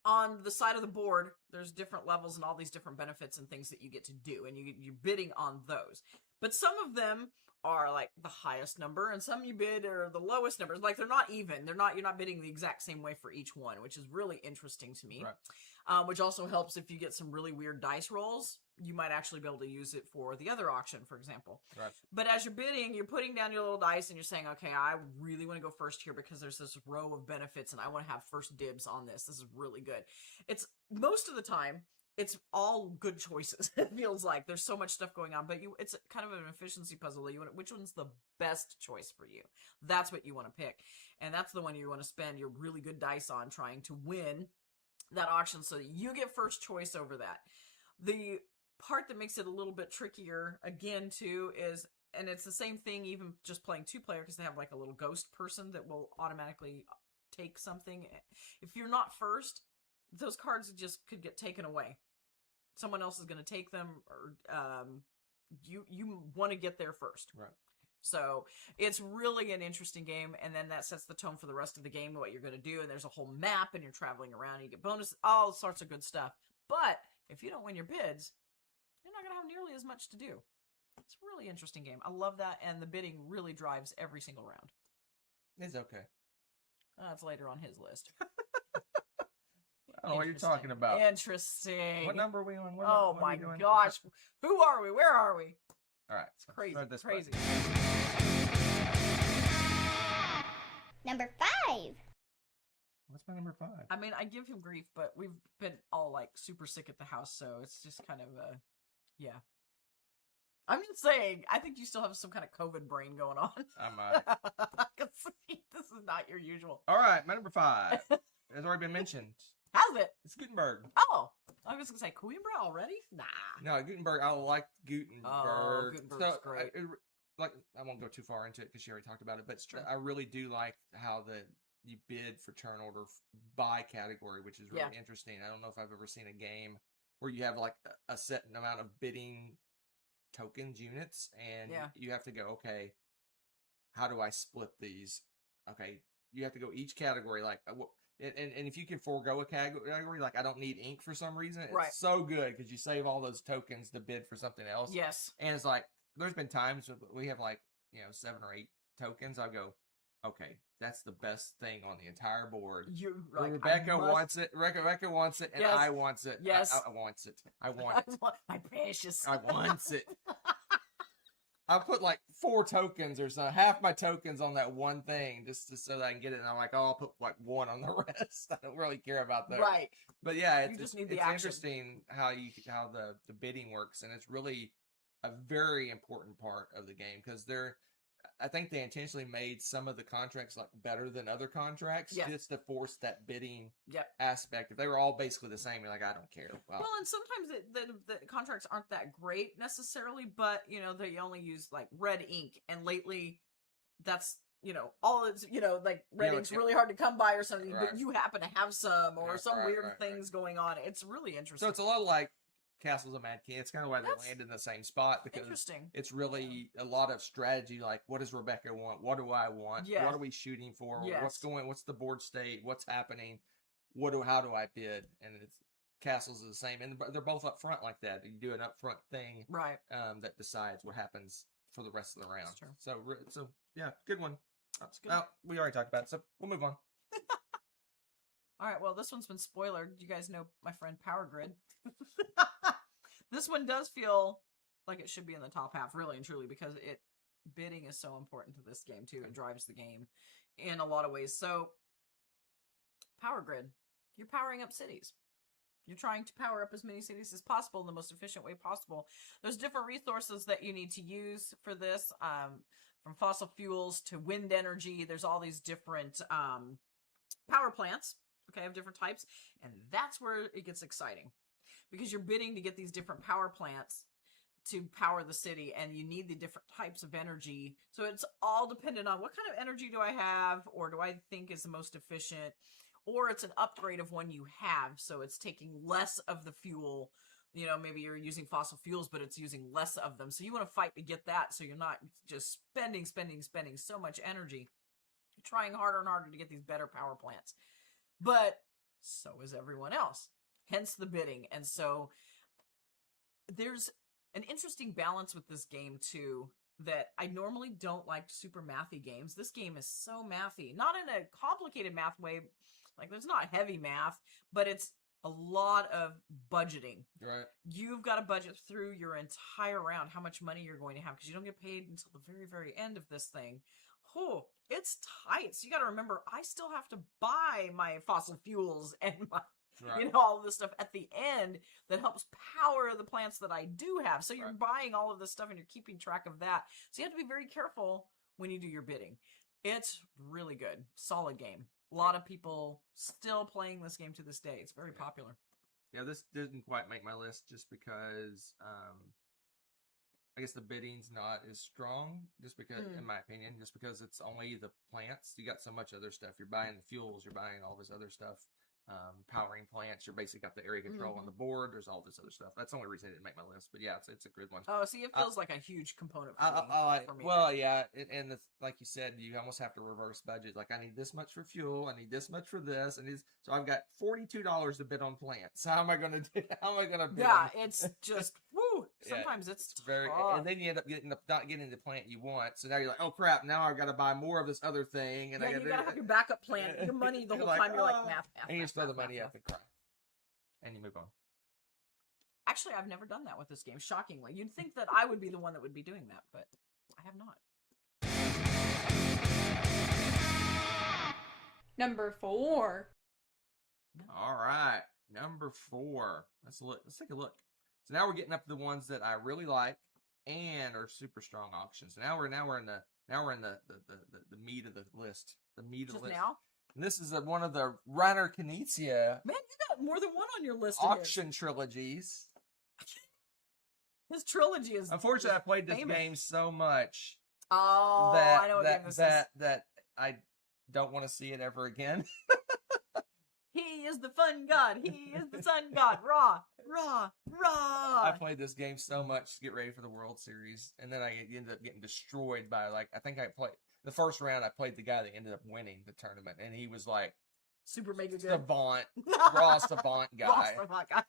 on the side of the board, there's different levels and all these different benefits and things that you get to do, and you're bidding on those. But some of them are like the highest number, and some you bid are the lowest numbers. Like they're not even. You're not bidding the exact same way for each one, which is really interesting to me. Right. Which also helps if you get some really weird dice rolls. You might actually be able to use it for the other auction, for example. Right. But as you're bidding, you're putting down your little dice and you're saying, okay, I really want to go first here because there's this row of benefits and I want to have first dibs on this. This is really good. It's most of the time, it's all good choices. It feels like there's so much stuff going on, but it's kind of an efficiency puzzle. Which one's the best choice for you? That's what you want to pick. And that's the one you want to spend your really good dice on trying to win that auction so that you get first choice over that. The part that makes it a little bit trickier, again, too, is, and it's the same thing even just playing 2-player, because they have like a little ghost person that will automatically take something. If you're not first, those cards just could get taken away. Someone else is going to take them, or you want to get there first. Right. So it's really an interesting game, and then that sets the tone for the rest of the game, what you're going to do, and there's a whole map, and you're traveling around, and you get bonuses, all sorts of good stuff. But if you don't win your bids, you're not going to have nearly as much to do. It's a really interesting game. I love that, and the bidding really drives every single round. It's okay. That's later on his list. I don't know what you're talking about. Interesting. What number are we on? What my gosh. Who are we? Where are we? All right. It's crazy. Crazy. Number 5. What's my number 5? I mean, I give him grief, but we've been all like super sick at the house, so it's just kind of yeah. I'm just saying, I think you still have some kind of COVID brain going on. I might. This is not your usual. All right, my number 5 has already been mentioned. Has it? It's Gutenberg. Oh, I was gonna say Coimbra already. Nah. No, Gutenberg. I like Gutenberg. Oh, Gutenberg's great. I won't go too far into it because she already talked about it, but I really do like how you bid for turn order by category, which is really interesting. I don't know if I've ever seen a game where you have like a set amount of bidding tokens, units, and you have to go, okay, how do I split these? Okay, you have to go each category, like, and if you can forego a category, like I don't need ink for some reason, it's so good because you save all those tokens to bid for something else. Yes. And it's like, there's been times we have like, 7 or 8 tokens. I go, okay, that's the best thing on the entire board. You like, Rebecca wants it. Rebecca wants it, and Yes. I wants it. Yes. I wants it. I want it. My precious. I wants it. I put like 4 tokens or so, half my tokens on that one thing just so that I can get it. And I'm like, oh, I'll put like 1 on the rest. I don't really care about that. Right. But yeah, You it's need the it's action. interesting how the bidding works, and it's really a very important part of the game because I think they intentionally made some of the contracts like better than other contracts just to force that bidding aspect. If they were all basically the same, you're like, I don't care. Well, and sometimes the contracts aren't that great necessarily, but you know they only use like red ink, and lately that's all it's like red ink's really hard to come by or something, but you happen to have some or some weird things going on. It's really interesting. So it's a lot like Castles of Mad King. It's kind of why they land in the same spot because it's really a lot of strategy. Like, what does Rebecca want? What do I want? What are we shooting for? What's the board state? What's happening? How do I bid? And Castles is the same, and they're both up front like that. You do an upfront thing, right? That decides what happens for the rest of the round. So yeah, good one. That's good. Well, we already talked about it, so we'll move on. All right. Well, this one's been spoilered. You guys know my friend Power Grid. This one does feel like it should be in the top half, really and truly, because bidding is so important to this game too. It drives the game in a lot of ways. So, Power Grid, you're powering up cities. You're trying to power up as many cities as possible in the most efficient way possible. There's different resources that you need to use for this, from fossil fuels to wind energy. There's all these different power plants, of different types, and that's where it gets exciting. Because you're bidding to get these different power plants to power the city, and you need the different types of energy. So it's all dependent on what kind of energy do I have, or do I think is the most efficient, or it's an upgrade of one you have. So it's taking less of the fuel. Maybe you're using fossil fuels, but it's using less of them. So you want to fight to get that, so you're not just spending so much energy. You're trying harder and harder to get these better power plants. But so is everyone else. Hence the bidding. And so there's an interesting balance with this game too, that I normally don't like super mathy games. This game is so mathy. Not in a complicated math way. Like, there's not heavy math, but it's a lot of budgeting. Right. You've got to budget through your entire round how much money you're going to have, because you don't get paid until the very, very end of this thing. Oh, it's tight. So you got to remember, I still have to buy my fossil fuels and my all of this stuff at the end that helps power the plants that I do have. So you're buying all of this stuff and you're keeping track of that. So you have to be very careful when you do your bidding. It's really good. Solid game. A lot of people still playing this game to this day. It's very popular. Yeah, this didn't quite make my list just because I guess the bidding's not as strong, just because, in my opinion, just because it's only the plants. You got so much other stuff. You're buying the fuels. You're buying all this other stuff. Powering plants. You're basically got the area control on the board. There's all this other stuff. That's the only reason it didn't make my list. But yeah, it's a good one. Oh, see, it feels like a huge component for me. Well, yeah, and like you said, you almost have to reverse budget. Like, I need this much for fuel. I need this much for this, and so I've got $42 to bid on plants. How am I going to do? How am I going to bid? Yeah, it's just woo. Sometimes it's very, and then you end up not getting the plant you want. So now you're like, oh crap! Now I've got to buy more of this other thing, and you got to have your backup plan. Your money the whole time. You're like math. And you just throw the money up and cry, and you move on. Actually, I've never done that with this game. Shockingly, you'd think that I would be the one that would be doing that, but I have not. Number 4. All right, number 4. Let's take a look. So now we're getting up to the ones that I really like and are super strong auctions. So now we're in the meat of the list. The meat of the list. Now? And this is one of the Rainer Knizia. Man, you got more than one on your list. Auction trilogies. His trilogy is. Unfortunately, I played this game so much. Oh, I know what game this is. That I don't want to see it ever again. He is the fun god. He is the sun god. Rah, rah, rah. I played this game so much to get ready for the World Series, and then I ended up getting destroyed by, like, I think I played the first round. I played the guy that ended up winning the tournament, and he was like super mega good. savant, raw savant guy. Raw savant guy.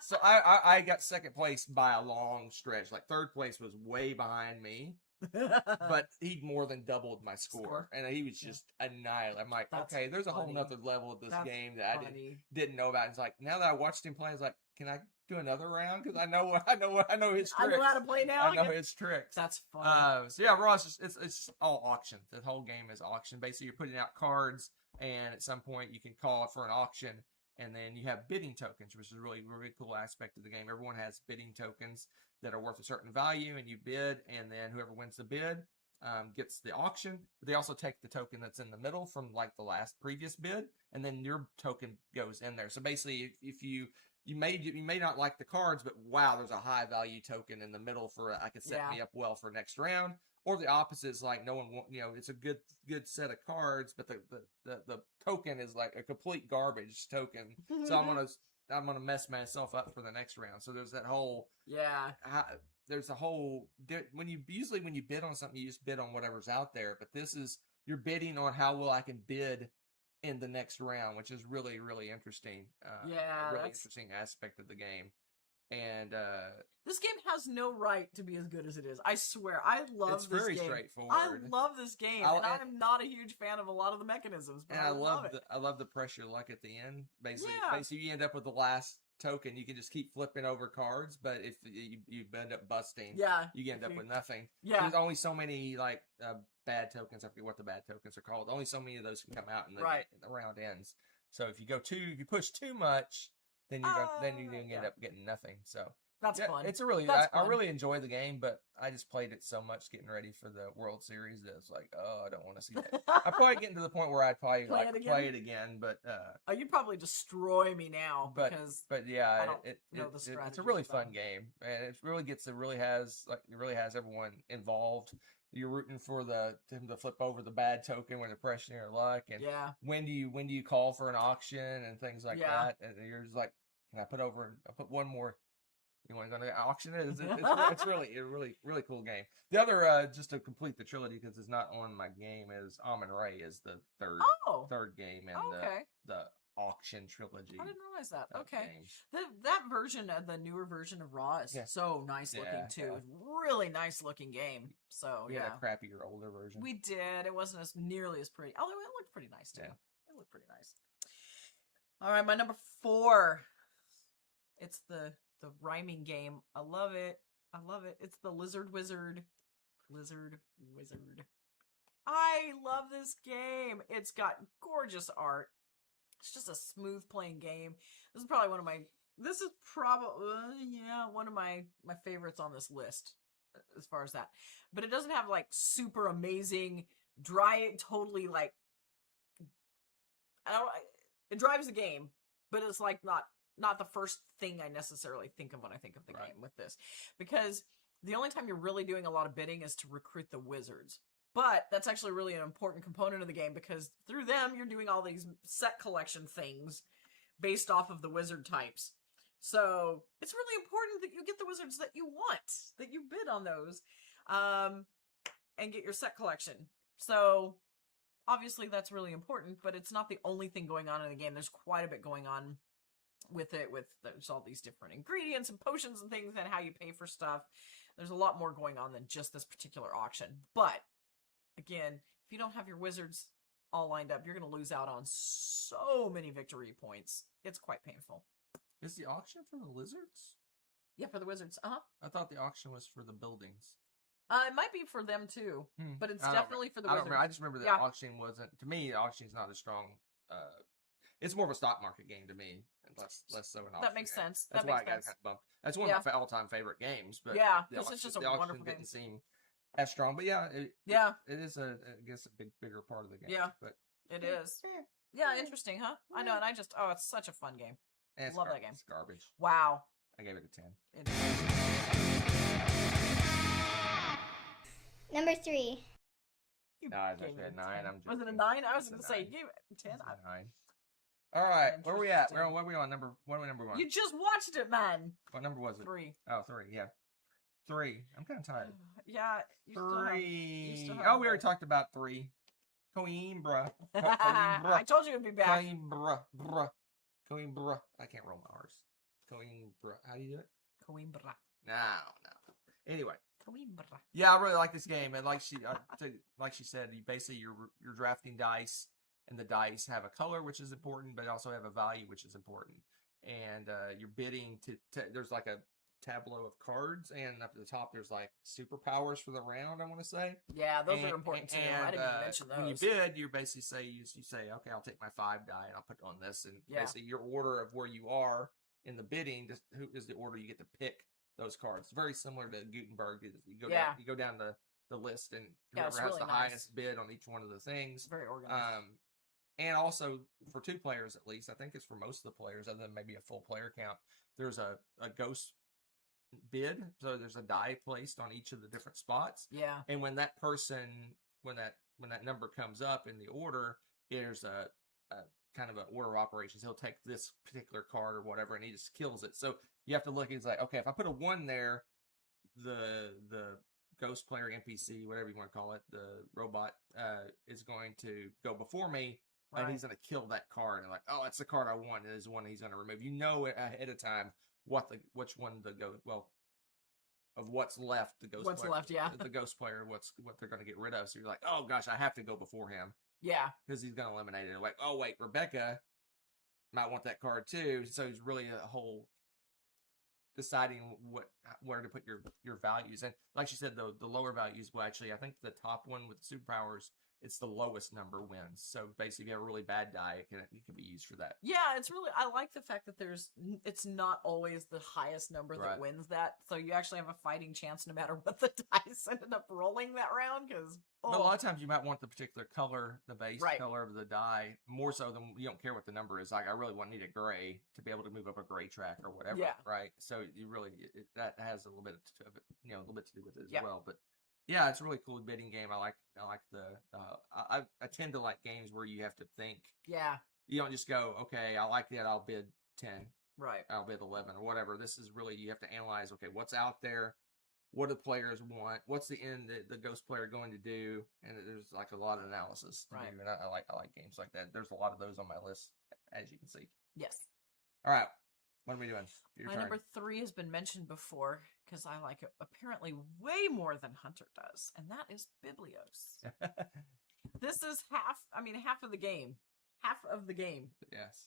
So I got second place by a long stretch. Like third place was way behind me, but he more than doubled my score. And he was just annihilated. I'm like, That's okay, there's a whole funny. nother level of this That's game that funny. I didn't know about. It's like now that I watched him play, I was like, can I do another round? Because I know his tricks. I know how to play now. I know his tricks. That's funny. So yeah, Raw is it's all auction. The whole game is auction. Basically, you're putting out cards, and at some point you can call for an auction, and then you have bidding tokens, which is a really cool aspect of the game. Everyone has bidding tokens that are worth a certain value, and you bid, and then whoever wins the bid gets the auction. But they also take the token that's in the middle from like the last previous bid, and then your token goes in there. So basically, if you may not like the cards, but wow, there's a high value token in the middle for I could set me up well for next round. Or the opposite is like no one, it's a good set of cards, but the token is like a complete garbage token. So I'm gonna mess myself up for the next round. So there's that whole there's a whole when you bid on something, you just bid on whatever's out there. But this is you're bidding on how well I can bid in the next round, which is really, really interesting. A really interesting aspect of the game. And this game has no right to be as good as it is. I swear, I love this game. It's very straightforward. I love this game, and I'm not a huge fan of a lot of the mechanisms, but I love it. I love the pressure luck at the end. Basically, you end up with the last token. You can just keep flipping over cards, but if you end up busting, you end up with nothing. Yeah, there's only so many like bad tokens. I forget what the bad tokens are called. Only so many of those can come out, and the round ends. So if you push too much, then you end up getting nothing. So that's fun. It's I really enjoy the game, but I just played it so much getting ready for the World Series that it's like, oh, I don't want to see that. I'm probably getting to the point where I'd probably play it again, but you'd probably destroy me now because yeah, it's a really fun game, and it really has everyone involved. You're rooting for him to flip over the bad token when they're pressing your luck, and when do you call for an auction and things like that, and you're just like, can I put one more? You want to go to auction it? It's really really cool game. The other just to complete the trilogy because it's not on my game is Amun-Re is the third game in the auction trilogy. I didn't realize that. Okay, that version of the newer version of Raw is so nice looking too. Really nice looking game. So we had a crappier older version. We did. It wasn't as nearly as pretty. Although it looked pretty nice too. It looked pretty nice. All right, my number 4. It's the rhyming game. I love it. It's the Lizard Wizard. I love this game. It's got gorgeous art. It's just a smooth playing game. This is probably one of my favorites on this list as far as that. But it doesn't have like super amazing totally like it drives the game, but it's like not the first thing I necessarily think of when I think of the game with this. Because the only time you're really doing a lot of bidding is to recruit the wizards. But that's actually really an important component of the game because through them, you're doing all these set collection things based off of the wizard types. So it's really important that you get the wizards that you want, that you bid on those, and get your set collection. So obviously that's really important, but it's not the only thing going on in the game. There's quite a bit going on with it, there's all these different ingredients and potions and things and how you pay for stuff. There's a lot more going on than just this particular auction. But again, if you don't have your wizards all lined up, you're going to lose out on so many victory points. It's quite painful. Is the auction for the lizards? Yeah, for the wizards. I thought the auction was for the buildings. It might be for them too, but it's definitely for the wizards. I just remember that auction wasn't, to me, the auction's not as strong. It's more of a stock market game to me, and less so an auction. That makes sense. That's why I got kind of bumped. That's one of my all-time favorite games. But this is just a wonderful game. Didn't seem as strong, but it is a bigger part of the game. Yeah, but it is. Yeah, interesting, huh? I know, and it's such a fun game. Love that game. It's garbage. Wow. I gave it a 10. It is. Number 3. No, I was actually at 9. Was it a 9? I was going to say, you gave it a 10. 9. All right, where are we at? What are we on? What are we number 1? You just watched it, man. What number was it? 3. Oh, 3, yeah. 3. I'm kind of tired. Yeah. 3. We already talked about 3. Coimbra. I told you it'd be back. Coimbra. Coimbra. I can't roll my R's. Coimbra. How do you do it? Coimbra. No. Anyway. Coimbra. Yeah, I really like this game, and like she said, you're drafting dice, and the dice have a color, which is important, but also have a value, which is important. And you're bidding to there's like a tableau of cards, and up at the top there's like superpowers for the round, I want to say. Yeah, those are important too. I didn't even mention those. When you bid, you basically say you say, okay, I'll take my 5 die and I'll put it on this, and basically your order of where you are in the bidding, who is the order you get to pick those cards. Very similar to Gutenberg. You go down the list, and whoever has the highest bid on each one of the things. Very organized. And also for 2 players at least, I think it's for most of the players, other than maybe a full player count. There's a ghost bid, so there's a die placed on each of the different spots. Yeah. And when that number comes up in the order, there's a kind of an order of operations. He'll take this particular card or whatever, and he just kills it. So you have to look. He's like, okay, if I put a 1 there, the ghost player, NPC, whatever you want to call it, the robot, is going to go before me. Right. And he's going to kill that card. And like, oh, that's the card I want. It is one he's going to remove. You know it ahead of time which one the of what's left. The ghost. What's player, left? Yeah. The ghost player. What they're going to get rid of. So you're like, oh gosh, I have to go before him. Yeah. Because he's going to eliminate it. Like, oh wait, Rebecca might want that card too. So he's really a whole deciding where to put your values. And like she said, the lower values, well, actually, I think the top one with superpowers, it's the lowest number wins. So basically, if you have a really bad die, it can be used for that. Yeah, it's really, I like the fact that it's not always the highest number that wins that. So you actually have a fighting chance no matter what the dice ended up rolling that round. But a lot of times you might want the particular color, the base color of the die, more so than you don't care what the number is. Like, I really need a gray to be able to move up a gray track or whatever. Yeah. Right. So you really, that has a little bit of it, a little bit to do with it as well. But yeah, it's a really cool bidding game. I like I tend to like games where you have to think. Yeah. You don't just go, okay, I like that, I'll bid 10. Right. I'll bid 11 or whatever. This is really, you have to analyze, okay, what's out there? What do the players want? What's the end the ghost player going to do? And there's like a lot of analysis to do. And I like games like that. There's a lot of those on my list, as you can see. Yes. All right. What are we doing? My number 3 has been mentioned before because I like it apparently way more than Hunter does, and that is Biblios. This is half of the game. Half of the game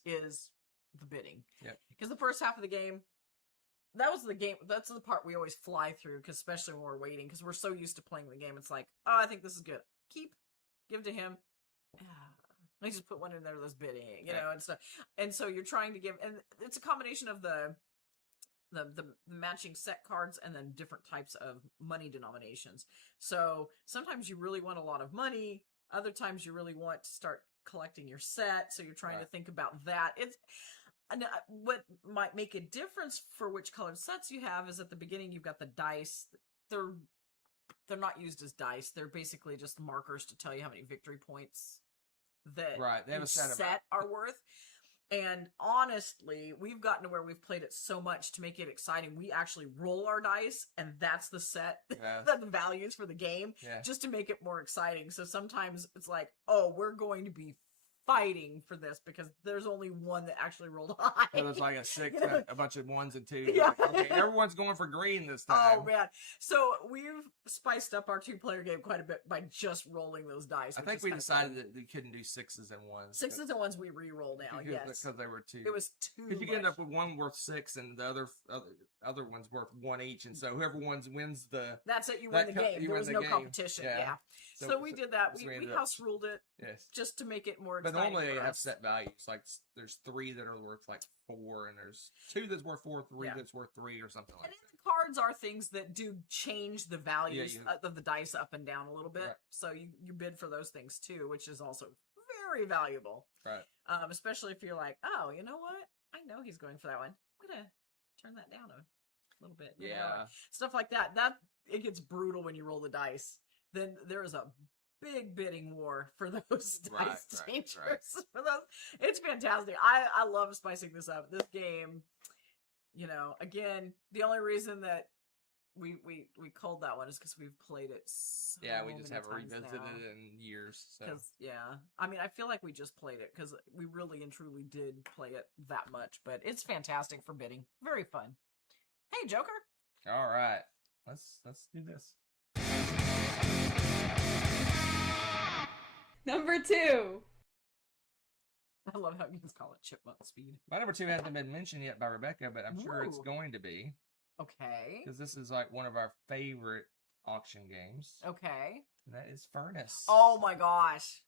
is the bidding. Yep. Because the first half of the game, that's the part we always fly through, because especially when we're waiting, because we're so used to playing the game. It's like, oh, I think this is good. Give to him. I just put one in there that's bidding, and stuff. And so you're trying to give, and it's a combination of the matching set cards and then different types of money denominations. So sometimes you really want a lot of money. Other times you really want to start collecting your set. So you're trying to think about that. What might make a difference for which colored sets you have is at the beginning you've got the dice. They're not used as dice. They're basically just markers to tell you how many victory points that they have a set are worth. And honestly, we've gotten to where we've played it so much to make it exciting. We actually roll our dice, and that's the set, the values for the game, just to make it more exciting. So sometimes it's like, oh, we're going to be fighting for this because there's only one that actually rolled high. So there's like a 6, a bunch of 1s and 2s. Yeah. Like, okay, everyone's going for green this time. Oh man! So we've spiced up our 2-player game quite a bit by just rolling those dice. I think we decided that we couldn't do 6s and 1s. 6s and 1s we re-roll now. Yes, because they were too. It was too. Because you get up with one worth 6 and the other one's worth 1 each, and so whoever wins the. That's it. You win the game. There was no competition. Yeah. So we did that. We house ruled it. Yes. Just to make it more exciting. But normally they have set values. Like there's 3 that are worth like 4, and there's 2 that's worth 4, 3 that's worth 3, or something like that. And the cards are things that do change the values of the dice up and down a little bit. Right. So you bid for those things too, which is also very valuable. Right. Especially if you're like, oh, you know what? I know he's going for that one. I'm gonna turn that down a little bit. You know? Stuff like that. It gets brutal when you roll the dice. Then there is a big bidding war for those dice changers. For those, it's fantastic. I love spicing this up. This game, again, the only reason that we called that one is because we've played it so yeah, we just many haven't times revisited now. it in years. So Yeah, I mean, I feel like we just played it because we really and truly did play it that much. But it's fantastic for bidding, very fun. Hey, Joker. all right, let's do this. Number 2. I love how you just call it chipmunk speed. My number 2 hasn't been mentioned yet by Rebecca, but I'm sure it's Ooh. going to be. Okay. Because this is like one of our favorite auction games. Okay. And that is Furnace. Oh my gosh.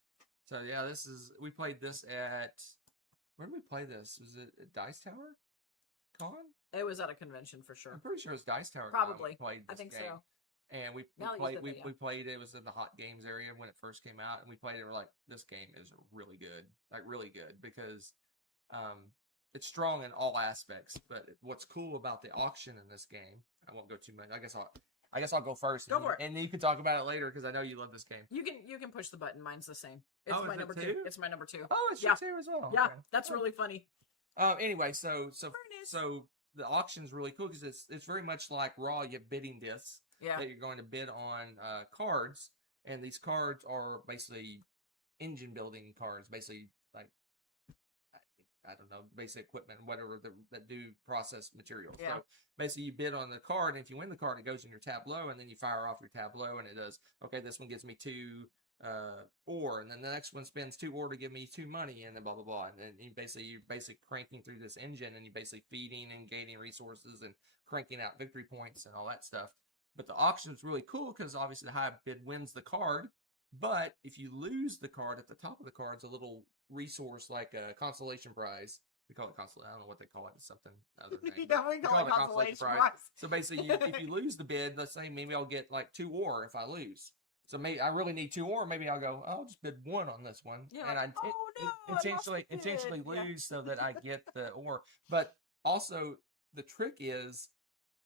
So yeah, we played this at, where did we play this? Was it at Dice Tower Con? It was at a convention for sure. I'm pretty sure it was Dice Tower Probably. Con. We played this I think game. so. And we played it. It was in the hot games area when it first came out, and we played it. We're like, this game is really good, like really good, because it's strong in all aspects. But what's cool about the auction in this game, I won't go too much. I guess I'll go first. Go for it. And then you can talk about it later because I know you love this game. You can push the button. Mine's the same. It's Oh, my is it number two? 2. It's my number 2. Oh, it's your 2 as well. Yeah, Okay. that's really funny. Anyway, so Furnace. the auction's really cool because it's very much like Raw. You have bidding discs. Yeah. That you're going to bid on cards, and these cards are basically engine building cards, basically like I don't know, basic equipment, whatever that do process materials. Yeah. So basically, you bid on the card, and if you win the card, it goes in your tableau, and then you fire off your tableau, and it does. Okay, this one gives me 2 ore, and then the next one spends 2 ore to give me 2 money, and then blah blah blah. And then you're basically cranking through this engine, and you're basically feeding and gaining resources and cranking out victory points and all that stuff. But the auction is really cool because obviously the high bid wins the card. But if you lose the card, at the top of the card's a little resource like a consolation prize. We call it consolation. I don't know what they call it. It's something other name. Yeah, we call it consolation prize. So basically, if you lose the bid, let's say maybe I'll get like 2 ore if I lose. So maybe I really need 2 ore. Maybe I'll go, I'll just bid 1 on this one, Yeah, and intentionally lose so that I get the ore. But also the trick is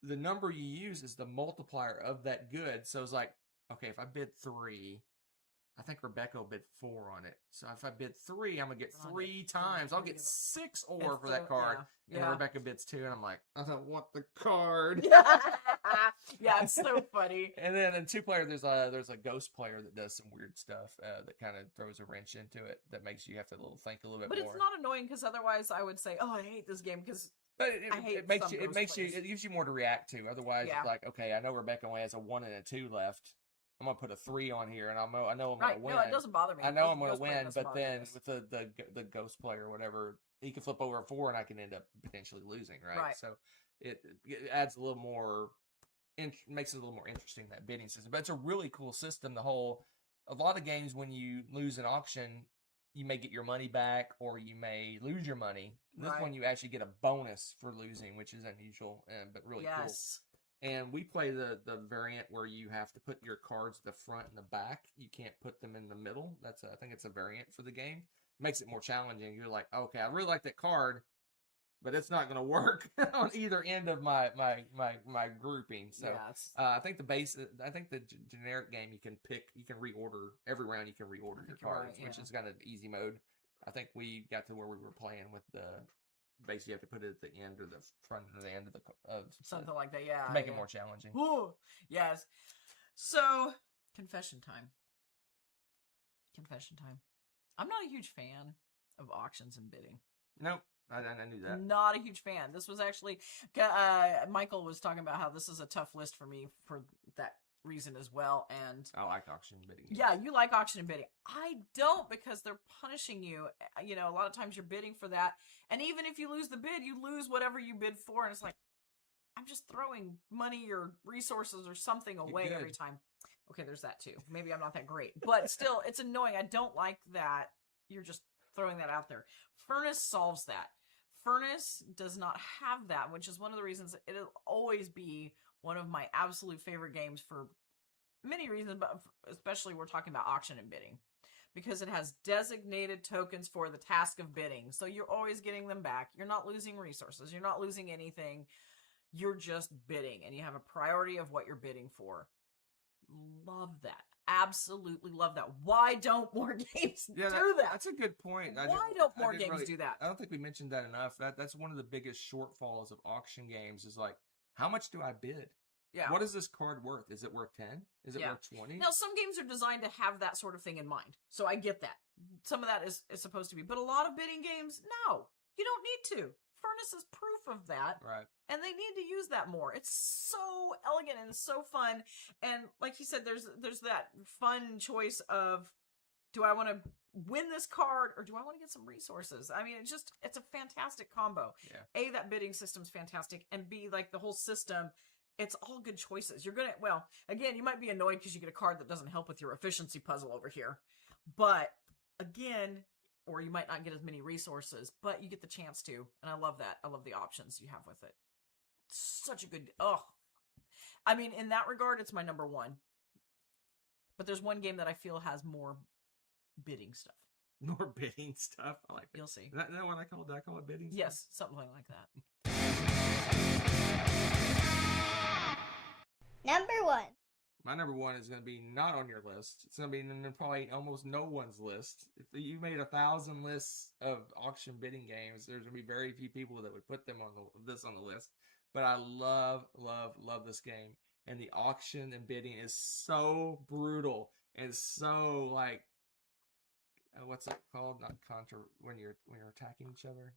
the number you use is the multiplier of that good. So it's like, okay, if I bid 3, I think Rebecca will bid 4 on it. So if I bid 3, I'm gonna get 3 times. I'll get 6 ore for that card. And Rebecca bids 2, and I'm like, I don't want the card. Yeah, it's so funny. And then in 2-player, there's a ghost player that does some weird stuff that kind of throws a wrench into it that makes you have to think a little bit But more. it's not annoying because otherwise I would say, oh, I hate this game because. But it gives you more to react to. Otherwise, it's like, okay, I know Rebecca only has a 1 and a 2 left. I'm gonna put a 3 on here, and I know I'm gonna win. No, it doesn't bother me. I know I'm gonna win, but then with the ghost player or whatever, he can flip over a 4, and I can end up potentially losing. Right. So it adds a little more, makes it a little more interesting, that bidding system. But it's a really cool system. A lot of games when you lose an auction, you may get your money back or you may lose your money. This one you actually get a bonus for losing, which is unusual, but really cool. And we play the variant where you have to put your cards at the front and the back. You can't put them in the middle. I think it's a variant for the game. It makes it more challenging. You're like, okay, I really like that card, but it's not going to work on either end of my grouping. So I think the generic game you can reorder every round. You can reorder your cards, which is kind of easy mode. I think we got to where we were playing with the. Basically, you have to put it at the end or the front or the end of something like that. Yeah, to make it more challenging. Ooh, yes. So confession time. I'm not a huge fan of auctions and bidding. Nope. I knew that. Not a huge fan. This was actually Michael was talking about how this is a tough list for me for that reason as well. And I like auction and bidding. Yeah, you like auction and bidding. I don't, because they're punishing you. You know, a lot of times you're bidding for that, and even if you lose the bid, you lose whatever you bid for, and it's like, I'm just throwing money or resources or something away every time. Okay, there's that too. Maybe I'm not that great, but still, it's annoying. I don't like that you're just throwing that out there. Furnace solves that. Furnace does not have that, which is one of the reasons it'll always be one of my absolute favorite games for many reasons, but especially we're talking about auction and bidding, because it has designated tokens for the task of bidding. So you're always getting them back. You're not losing resources. You're not losing anything. You're just bidding, and you have a priority of what you're bidding for. Love that. Absolutely love that. Why don't more games do that? That's a good point. Why don't more games do that? I don't think we mentioned that enough. That's one of the biggest shortfalls of auction games is like, how much do I bid? Yeah. What is this card worth? Is it worth 10? Is it worth 20? Now, some games are designed to have that sort of thing in mind. So I get that. Some of that is supposed to be. But a lot of bidding games, no. You don't need to. Furnace is proof of that. Right. And they need to use that more. It's so elegant and so fun. And like you said, there's that fun choice of, do I want to win this card or do I want to get some resources? I mean, it's a fantastic combo. Yeah. A, that bidding system's fantastic. And B, like the whole system, it's all good choices. You're gonna, well, again, you might be annoyed because you get a card that doesn't help with your efficiency puzzle over here. But again, or you might not get as many resources, but you get the chance to. And I love that. I love the options you have with it. Such a good, I mean, in that regard, it's my number one. But there's one game that I feel has more bidding stuff. More bidding stuff? I like it. You'll see. Is that what I call it bidding stuff? Yes, something like that. Number 1. My number 1 is going to be not on your list. It's going to be in probably almost no one's list. If you made 1,000 lists of auction bidding games, there's going to be very few people that would put them on this on the list. But I love, love, love this game. And the auction and bidding is so brutal and so like, what's it called? Not when you're attacking each other.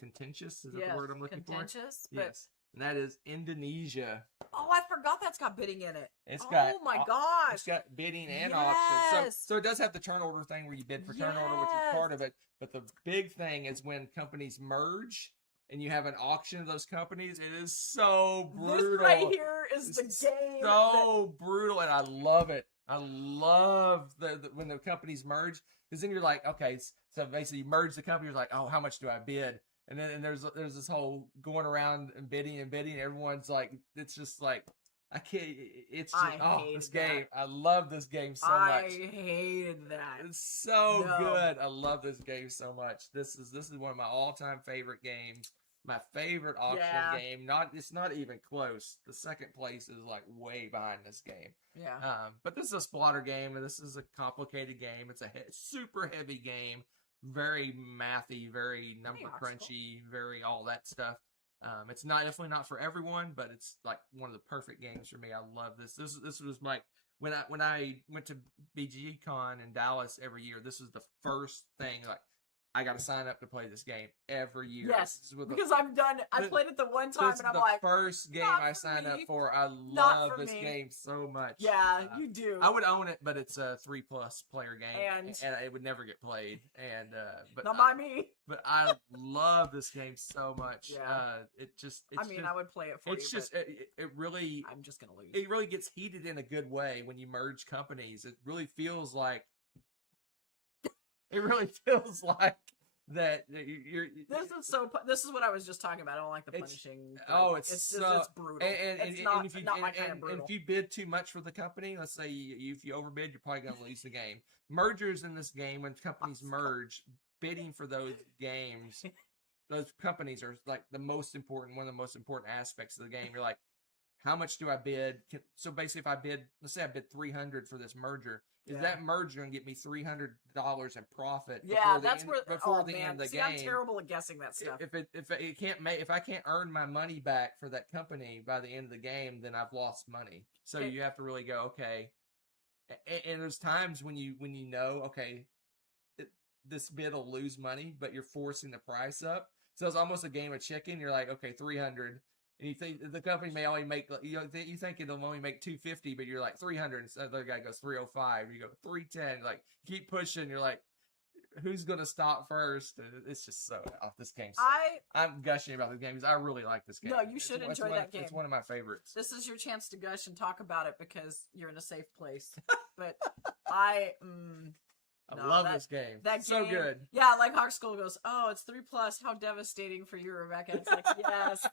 Contentious is that the word I'm looking for? Contentious. Yes. And that is Indonesia. Oh, I forgot that's got bidding in it. It's got, oh my gosh. It's got bidding and Yes. auction. So it does have the turn order thing where you bid for turn order, which is part of it. But the big thing is when companies merge and you have an auction of those companies. It is so brutal. This right here is the game. So brutal, and I love it. I love when the companies merge, because then you're like, okay, so basically you merge the company. You're like, oh, how much do I bid? And then there's this whole going around and bidding. Everyone's like, it's just like, I can't. It's just, this game. I love this game so much. I hated that. It's so good. I love this game so much. This is one of my all-time favorite games. My favorite auction game. It's not even close. The second place is like way behind this game. Yeah. But this is a splatter game, and this is a complicated game. It's a super heavy game. Very mathy, very number crunchy, very all that stuff. It's definitely not for everyone, but it's like one of the perfect games for me. I love this. This was like when I went to BGE Con in Dallas every year. This was the first thing like I got to sign up to play this game every year. Yes, because I've done. I played it the one time, and I'm like, the first game I signed up for. I love this game so much. Yeah, you do. I would own it, but it's a 3+ player game, and it would never get played. And but not by me. But I love this game so much. Yeah. I would play it for you. It's just it really. I'm just gonna lose. It really gets heated in a good way when you merge companies. It really feels like. It really feels like that you're. This is what I was just talking about. I don't like the punishing. It's brutal. And it's not my kind of brutal. And if you bid too much for the company, let's say if you overbid, you're probably going to lose the game. Mergers in this game, when companies merge, bidding for those games, those companies are like one of the most important aspects of the game. You're like, how much do I bid? So basically, if I bid, let's say I bid $300 for this merger, is that merger going to get me $300 in profit? Yeah, before the end of the See, game. I'm terrible at guessing that stuff. If I can't earn my money back for that company by the end of the game, then I've lost money. So you have to really go, okay. And there's times when you know, okay, this bid will lose money, but you're forcing the price up. So it's almost a game of chicken. You're like, okay, $300. And you think the company may only make, you think it'll only make $250, but you're like $300. And the other guy goes $305. You go $310. Like keep pushing. You're like, who's gonna stop first? It's just so this game. I'm gushing about this game because I really like this game. No, you should enjoy that game. It's one of my favorites. This is your chance to gush and talk about it because you're in a safe place. But I love this game. That's so good. Yeah, like Hawk School goes, oh, it's 3+. How devastating for you, Rebecca. It's like, yes.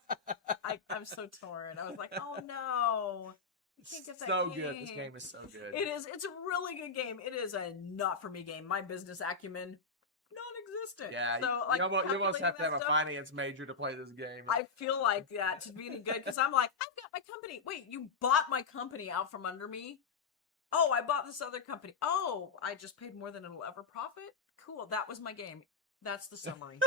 I'm so torn. I was like, oh no. You can't get that so game. Good. This game is so good. It is. It's a really good game. It is a not for me game. My business acumen, non-existent. Yeah, so, like, you almost have to have a finance major to play this game. I feel like that to be any good because I'm like, I've got my company. Wait, you bought my company out from under me? Oh, I bought this other company. Oh, I just paid more than it'll ever profit? Cool. That was my game. That's the summary.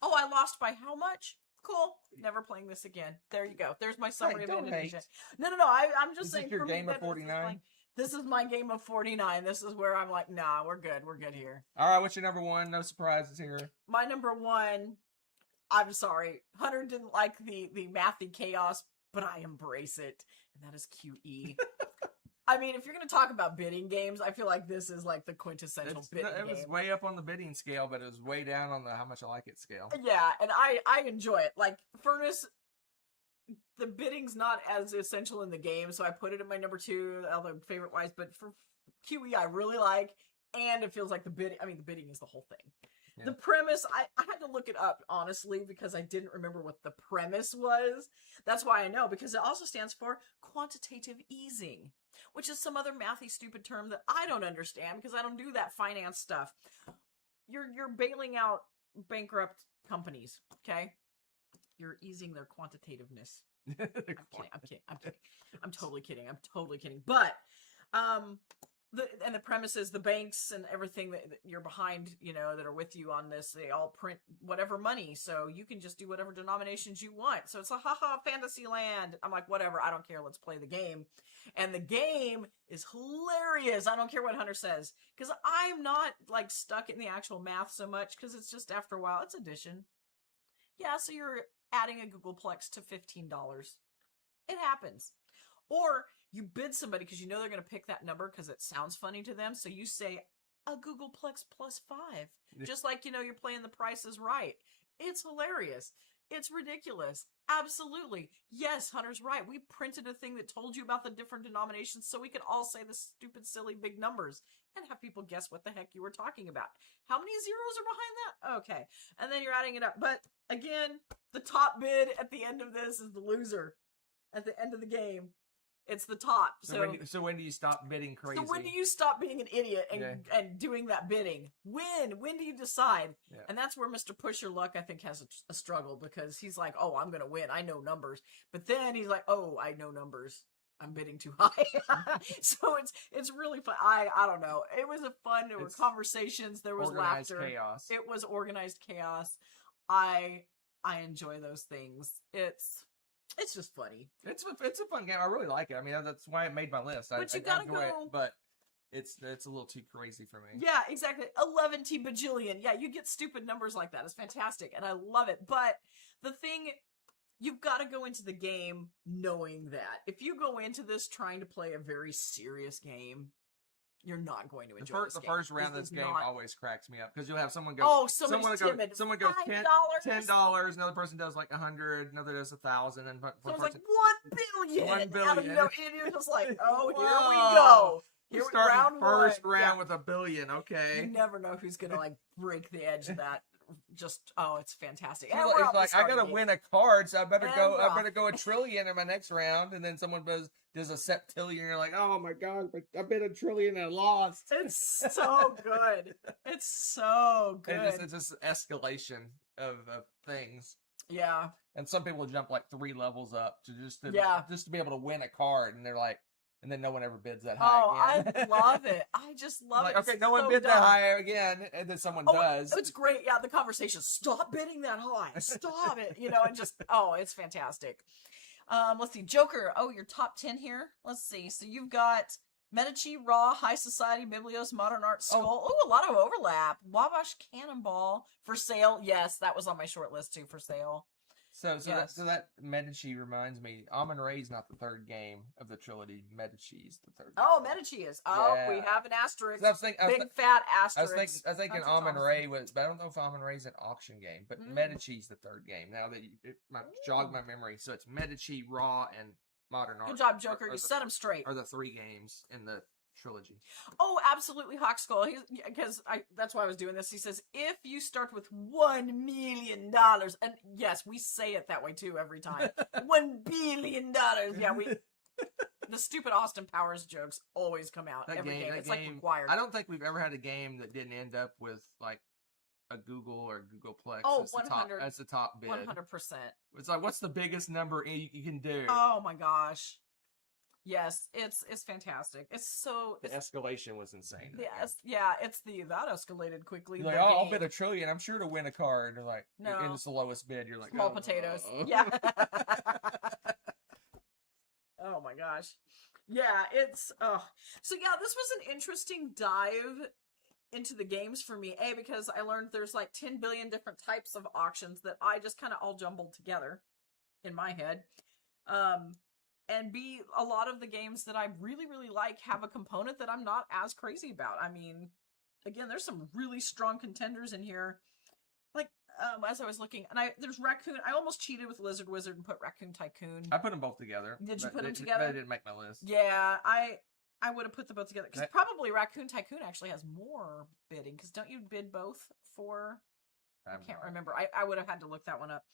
Oh, I lost by how much? cool. Never playing this again. There you go. There's my summary of don't Indonesia. hate. No. I'm just saying. Is your for game me, of 49? This is my game of 49. This is where I'm like, nah, we're good. We're good here. All right, what's your number one? No surprises here. My number one, I'm sorry. Hunter didn't like the mathy chaos, but I embrace it. And that is QE. I mean, if you're going to talk about bidding games, I feel like this is like the quintessential bidding game. It was way up on the bidding scale, but it was way down on the how much I like it scale. Yeah, and I enjoy it. Like, Furnace, the bidding's not as essential in the game, so I put it in my number 2, although favorite-wise, but for QE I really like, and it feels like the bidding is the whole thing. Yeah. The premise, I had to look it up, honestly, because I didn't remember what the premise was. That's why I know, because it also stands for quantitative easing, which is some other mathy stupid term that I don't understand because I don't do that finance stuff. You're bailing out bankrupt companies, okay? You're easing their quantitativeness. I'm kidding. I'm totally kidding. But the premise is the banks and everything that you're behind, that are with you on this, they all print whatever money, so you can just do whatever denominations you want. So it's a fantasy land. I'm like, whatever, I don't care, let's play the game. And the game is hilarious. I don't care what Hunter says, because I'm not like stuck in the actual math so much, because it's just after a while, it's addition. Yeah, so you're adding a Googleplex to $15. It happens. Or you bid somebody because you know they're going to pick that number because it sounds funny to them. So you say a Googleplex plus 5. Just like, you're playing The Price is Right. It's hilarious. It's ridiculous. Absolutely. Yes, Hunter's right. We printed a thing that told you about the different denominations so we could all say the stupid, silly, big numbers and have people guess what the heck you were talking about. How many zeros are behind that? Okay. And then you're adding it up. But again, the top bid at the end of this is the loser. At the end of the game. It's the top. So when do you stop bidding crazy? So when do you stop being an idiot and doing that bidding? When do you decide? Yeah. And that's where Mr. Push Your Luck, I think, has a struggle, because he's like, oh, I'm going to win. I know numbers. But then he's like, oh, I know numbers. I'm bidding too high. So it's really fun. I don't know. It was fun. There were conversations. There was laughter. Chaos. It was organized chaos. I enjoy those things. It's just funny. It's a fun game. I really like it. I mean, that's why it made my list. But you gotta go. It, but it's a little too crazy for me. Yeah, exactly. 11 bajillion. Yeah, you get stupid numbers like that. It's fantastic, and I love it. But the thing, you've got to go into the game knowing that. If you go into this trying to play a very serious game, you're not going to enjoy the first round of this game always cracks me up, because you'll have someone go. Oh, someone goes $10. Another person does like 100. Another does 1,000, and so it's like 1 billion. 1 billion. Out of and you're just like, oh, here we go. We're starting first round with $1 billion. Okay. You never know who's gonna like break the edge of that. It's fantastic. And it's like, I gotta win a card, so I better go $1 trillion in my next round, and then someone does a septillion, you're like, oh my god, I bet $1 trillion and I lost. It's so good. It's so good. It's just escalation of things. Yeah. And some people jump like 3 levels up just to be able to win a card, and they're like, and then no one ever bids that high again. I love it. I just love it. Okay, no one bid that high again, and then someone does. It's great. Yeah, the conversation. Stop bidding that high. Stop it. And just, it's fantastic. Let's see. Joker. Oh, your top 10 here. Let's see. So you've got Medici, Raw, High Society, Biblios, Modern Art, Skull. Oh, a lot of overlap. Wabash Cannonball. For sale. Yes, that was on my short list too, for sale. So that Medici reminds me, Amun-Re's not the third game of the trilogy. Medici's the third game. Oh, Medici is. Oh, yeah. We have an asterisk. Big fat asterisk. I was thinking Amun-Re was, but I don't know if Amun-Re's an auction game. But Medici's the third game. Now that it jogged my memory, so it's Medici, Raw, and Modern Art. Good job, Joker. You set them straight. Are the 3 games in the trilogy? Oh, absolutely, Hawk Skull. Because that's why I was doing this. He says, if you start with $1 million, and yes, we say it that way too every time. $1 billion. Yeah, the stupid Austin Powers jokes always come out every game. It's like required. I don't think we've ever had a game that didn't end up with like a Google or Googleplex. Oh, 100. That's the top bid. 100%. It's like, what's the biggest number you can do? Oh my gosh. Yes, it's fantastic. It's so the escalation was insane. Yes, yeah, it's that esculated quickly. You're like, I'll bid $1 trillion. I'm sure to win a car. And they're like, no, and it's the lowest bid. You're like, small potatoes. Yeah. Oh my gosh. Yeah, it's so yeah, this was an interesting dive into the games for me. A, because I learned there's like 10 billion different types of auctions that I just kind of all jumbled together in my head. And B, a lot of the games that I really, really like have a component that I'm not as crazy about. I mean, again, there's some really strong contenders in here. Like, as I was looking, and there's Raccoon. I almost cheated with Lizard Wizard and put Raccoon Tycoon. I put them both together. Did you put them together? But it didn't make my list. Yeah, I would have put them both together. Because probably Raccoon Tycoon actually has more bidding. Because don't you bid both for... I can't remember. I would have had to look that one up.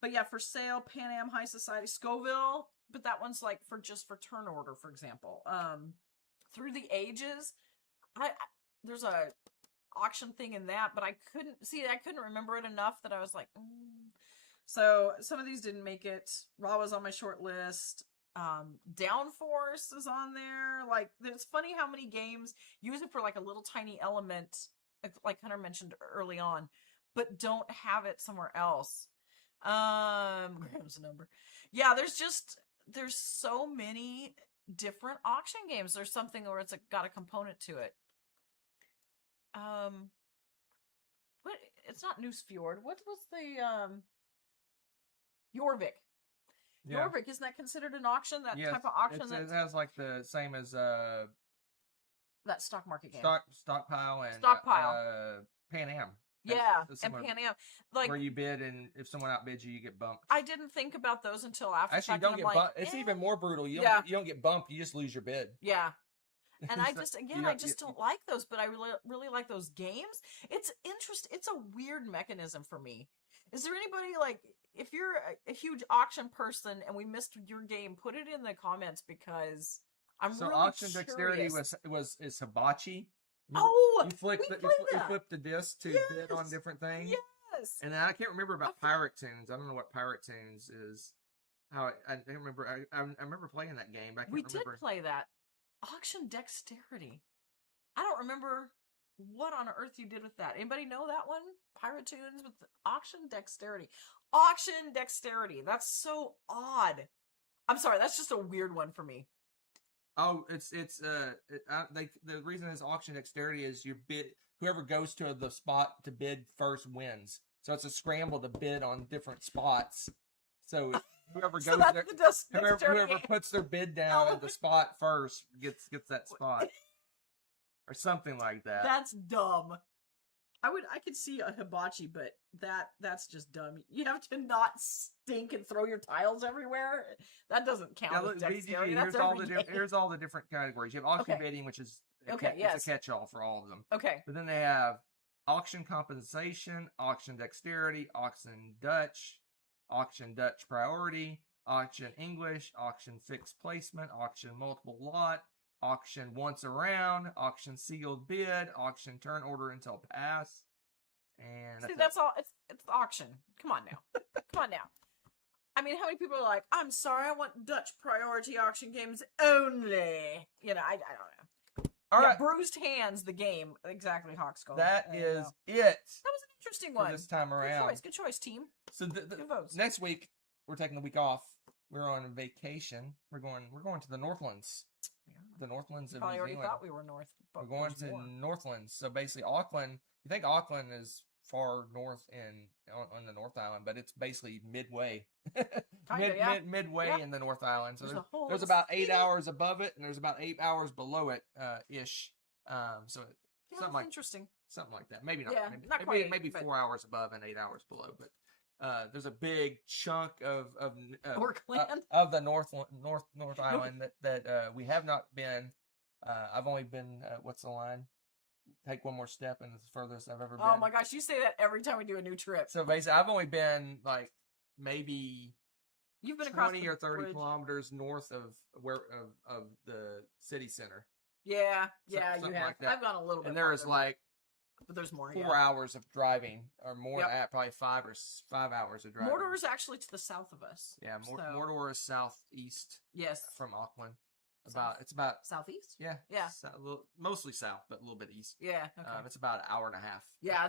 But yeah, for sale, Pan Am High Society, Scoville, but that one's like for turn order, for example. Through the Ages, there's a auction thing in that, but I couldn't remember it enough that I was like, So some of these didn't make it. Raw was on my short list. Downforce is on there. Like, it's funny how many games use it for like a little tiny element, like Hunter mentioned early on, but don't have it somewhere else. Graham's number. Yeah, there's so many different auction games. There's something where it's got a component to it. What? It's not Newsfjord. What was the Jorvik? Yeah. Jorvik, isn't that considered an auction? That type of auction? It has like the same as that stock market game. Stockpile and Pan Am. Yeah, and Pan Am, like where you bid, and if someone outbids you, you get bumped. I didn't think about those until after. Actually, you don't get bumped. It's even more brutal. You don't get bumped. You just lose your bid. Yeah, and I just don't like those. But I really like those games. It's interesting. It's a weird mechanism for me. Is there anybody like, if you're a huge auction person and we missed your game, put it in the comments because I'm really auction curious. dexterity is hibachi. You flip the disc to bid on different things. Yes. And I can't remember about Pirate Tunes. I don't know what Pirate Tunes is. I can't remember. I remember playing that game. But I can't remember. Did play that. Auction dexterity. I don't remember what on earth you did with that. Anybody know that one? Pirate Tunes with auction dexterity. Auction dexterity. That's so odd. I'm sorry. That's just a weird one for me. Oh, the reason it's auction dexterity is you bid, whoever goes to the spot to bid first wins. So it's a scramble to bid on different spots. So whoever goes there, whoever puts their bid down at the spot first gets that spot. Or something like that. That's dumb. I could see a hibachi, but that's just dumb. You have to not stink and throw your tiles everywhere. That doesn't count as dexterity. Here's all the different categories. You have auction bidding, which is it's a catch-all for all of them. Okay. But then they have auction compensation, auction dexterity, auction Dutch priority, auction English, auction fixed placement, auction multiple lot, auction once around, auction sealed bid, auction turn order until pass, and that's all. It's auction. Come on now. I mean, how many people are like, I'm sorry, I want Dutch priority auction games only. You know, I don't know. All right, Bruised Hands, the game, exactly. Hawkskull. That is it. That was an interesting one this time around. Good choice, team. So good votes. Next week we're taking the week off. We're on vacation. We're going to the Northlands. The Northlands of New Zealand. Already thought we were north. We're going to Northlands. So basically, Auckland. You think Auckland is far north on the North Island, but it's basically midway. Midway in the North Island. So there's about 8 hours above it, and there's about 8 hours below it, ish. So something like interesting. Something like that. Maybe not. Yeah, not quite. Maybe 4 hours above and 8 hours below, but. There's a big chunk of the North Island that we have not been. I've only been. What's the line? Take one more step, and it's the furthest I've ever been. Oh my gosh, you say that every time we do a new trip. So basically, I've only been like maybe you've been 20 or 30 kilometers north of the city center. Yeah, you have. Like I've gone a little bit. And there is like. But there's more. 4 hours of driving, or more than that, probably 5 hours of driving. Mordor is actually to the south of us. Yeah, Mordor is southeast. Yes, from Auckland. It's about southeast. Yeah. Yeah. Mostly south, but a little bit east. Yeah. Okay. It's about an hour and a half. Yeah.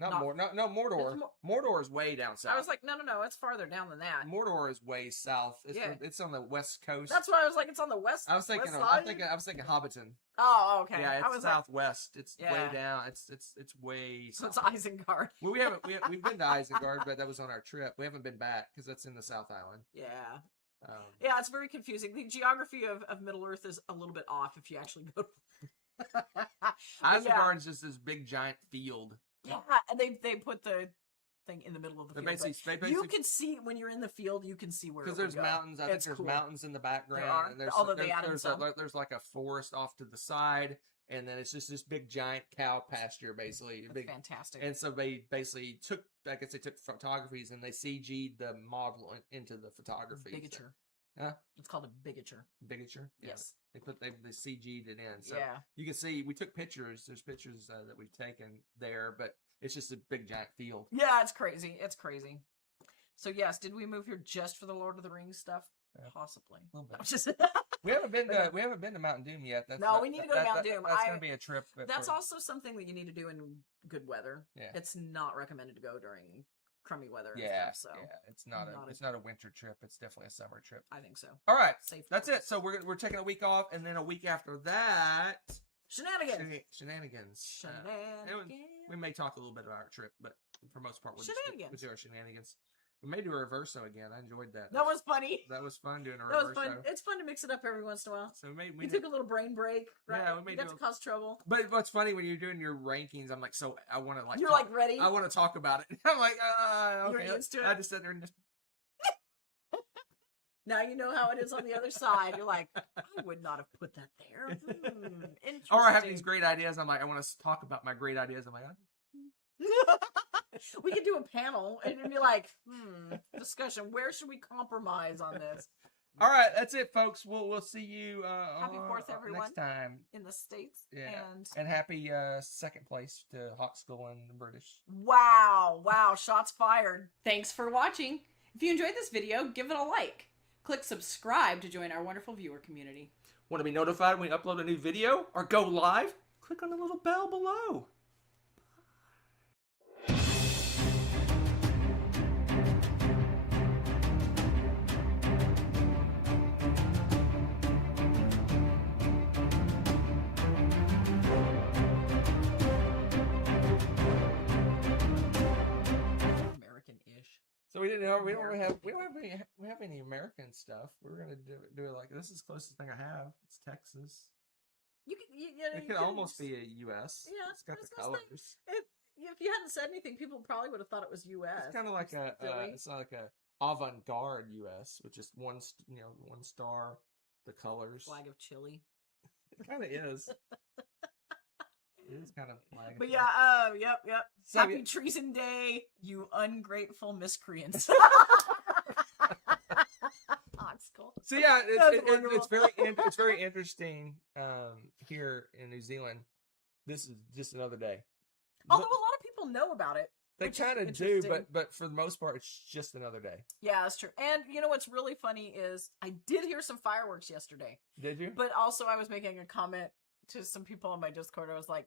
Mordor. Mordor is way down south. I was like, no, it's farther down than that. Mordor is way south. It's on the west coast. That's why I was like, it's on the west. I was thinking Hobbiton. Oh, okay. Yeah, it's I was southwest. It's way down. It's way. So south. it's Isengard. Well, we've been to Isengard, but that was on our trip. We haven't been back because that's in the South Island. Yeah. Yeah, it's very confusing. The geography of Middle Earth is a little bit off if you actually go. Isengard is just this big giant field. Yeah, and they put the thing in the middle of the field. Basically, you can see when you're in the field. You can see where because there's mountains. I think there's mountains in the background. There are. And there's like a forest off to the side, and then it's just this big giant cow pasture, basically. Fantastic. And so they basically took photographies and they CG'd the model into the photography. Bigature. Huh? It's called a bigature. Bigature? Yeah. Yes. They CG'd it in. So you can see, we took pictures. There's pictures that we've taken there, but it's just a big giant field. Yeah, it's crazy. It's crazy. So yes, did we move here just for the Lord of the Rings stuff? Yeah. Possibly. A little bit. We haven't been to Mount Doom yet. We need to go to Mount Doom. That's going to be a trip. That's also something that you need to do in good weather. Yeah. It's not recommended to go during crummy weather. It's not a winter trip. It's definitely a summer trip. I think so. All right, that's it. So we're taking a week off, and then a week after that, Shenanigans. We may talk a little bit about our trip, but for the most part, we'll do our shenanigans. We may do a reverso again. I enjoyed that. That was funny. That was fun doing a reverso. That was fun. It's fun to mix it up every once in a while. So we took a little brain break. Right? Yeah, we got to cause trouble. But what's funny when you're doing your rankings, I'm like, so I want to You're like ready. I want to talk about it. I'm like, okay. You're used to it. I just sit there and just. Now you know how it is on the other side. You're like, I would not have put that there. Interesting. Or I have these great ideas. I'm like, I want to talk about my great ideas. I'm like, we could do a panel and be like, discussion. Where should we compromise on this? All right, that's it, folks. We'll see you happy 4th, everyone, next time in the States. Yeah, and happy second place to Hawk School and the British. Wow, shots fired. Thanks for watching. If you enjoyed this video, give it a like. Click subscribe to join our wonderful viewer community. Want to be notified when we upload a new video or go live? Click on the little bell below. So we didn't know we don't have any American stuff. We're gonna do it like this is the closest thing I have. It's Texas. It could almost be a U.S. Yeah, it's got the colors. If you hadn't said anything, people probably would have thought it was U.S. It's kind of like it's like a avant-garde U.S. with just one star, the colors. Flag of Chile. It kind of is. It is kind of like. But yeah, yep. So, Happy Treason Day, you ungrateful miscreants. So yeah, it's very interesting here in New Zealand. This is just another day. Although a lot of people know about it. They kind of do, but for the most part, it's just another day. Yeah, that's true. And you know what's really funny is I did hear some fireworks yesterday. Did you? But also I was making a comment to some people on my Discord. I was like,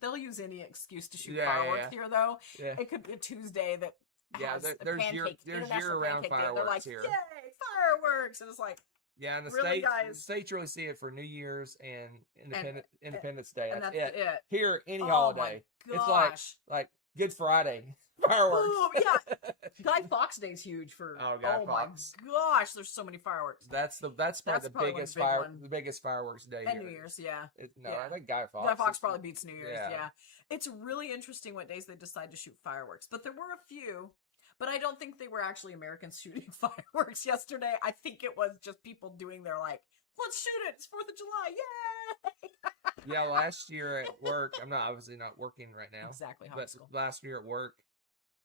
they'll use any excuse to shoot fireworks here, though. Yeah. It could be a Tuesday that has there's year-round fireworks They're like, here. Yay, fireworks! And it's like, yeah, and the really, states really see it for New Year's and Independence Day. That's it. Here, any holiday, it's like Good Friday fireworks. Oh, yeah. Guy Fawkes Day's huge for. Guy Fawkes. My gosh, there's so many fireworks. That's probably the biggest fireworks day. And New Year's, yeah. I think Guy Fawkes. Guy Fawkes probably beats New Year's. Yeah. It's really interesting what days they decide to shoot fireworks, but there were a few. But I don't think they were actually Americans shooting fireworks yesterday. I think it was just people doing their let's shoot it. It's 4th of July. Yay! Yeah, last year at work, I'm obviously not working right now. Exactly. But last year at work,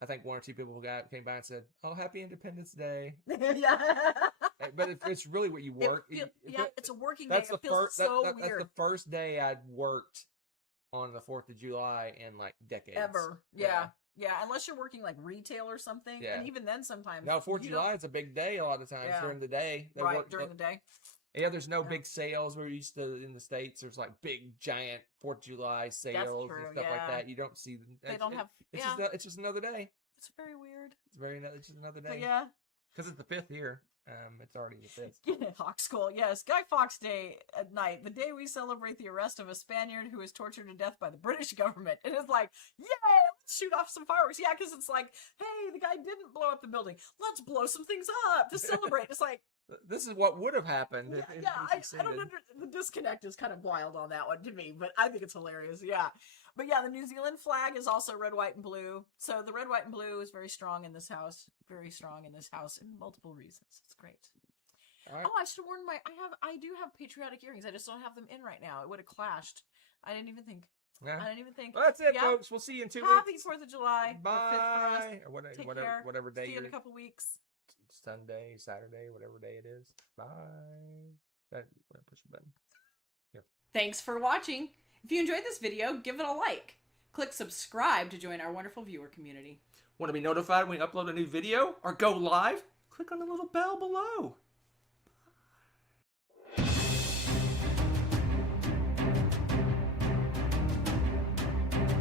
I think one or two people came by and said, "Oh, Happy Independence Day." Yeah. But it's really what you work. It's a working day. It feels so weird. That's the first day I'd worked on the 4th of July in decades. Ever. Yeah. Yeah, unless you're working retail or something. Yeah. And even then sometimes. No, 4th of July is a big day a lot of times during the day. During the day. Yeah, there's no big sales. We're used to in the States. There's like big, giant 4th of July sales and stuff like that. You don't see them. They don't have. It's just another day. It's very weird. It's just another day. But yeah. Because it's the 5th here. It's already the 5th. Yeah, Hawk School. Yes, Guy Fawkes Day at night, the day we celebrate the arrest of a Spaniard who was tortured to death by the British government. And it's like, yay, let's shoot off some fireworks. Yeah, because it's like, hey, the guy didn't blow up the building. Let's blow some things up to celebrate. It's like, this is what would have happened. I don't the disconnect is kind of wild on that one to me, but I think it's hilarious. Yeah. But yeah, the New Zealand flag is also red, white, and blue. So the red, white, and blue is very strong in this house. Very strong in this house in multiple reasons. It's great. Right. Oh, I should have worn I do have patriotic earrings. I just don't have them in right now. It would have clashed. I didn't even think. Yeah. I didn't even think. Well, that's it, folks. We'll see you in 2 weeks. Happy 4th of July. Bye. Or Take care. Whatever day see you in a couple weeks. Sunday, Saturday, whatever day it is. Bye. Push a button. Here. Thanks for watching. If you enjoyed this video, give it a like. Click subscribe to join our wonderful viewer community. Want to be notified when we upload a new video or go live? Click on the little bell below.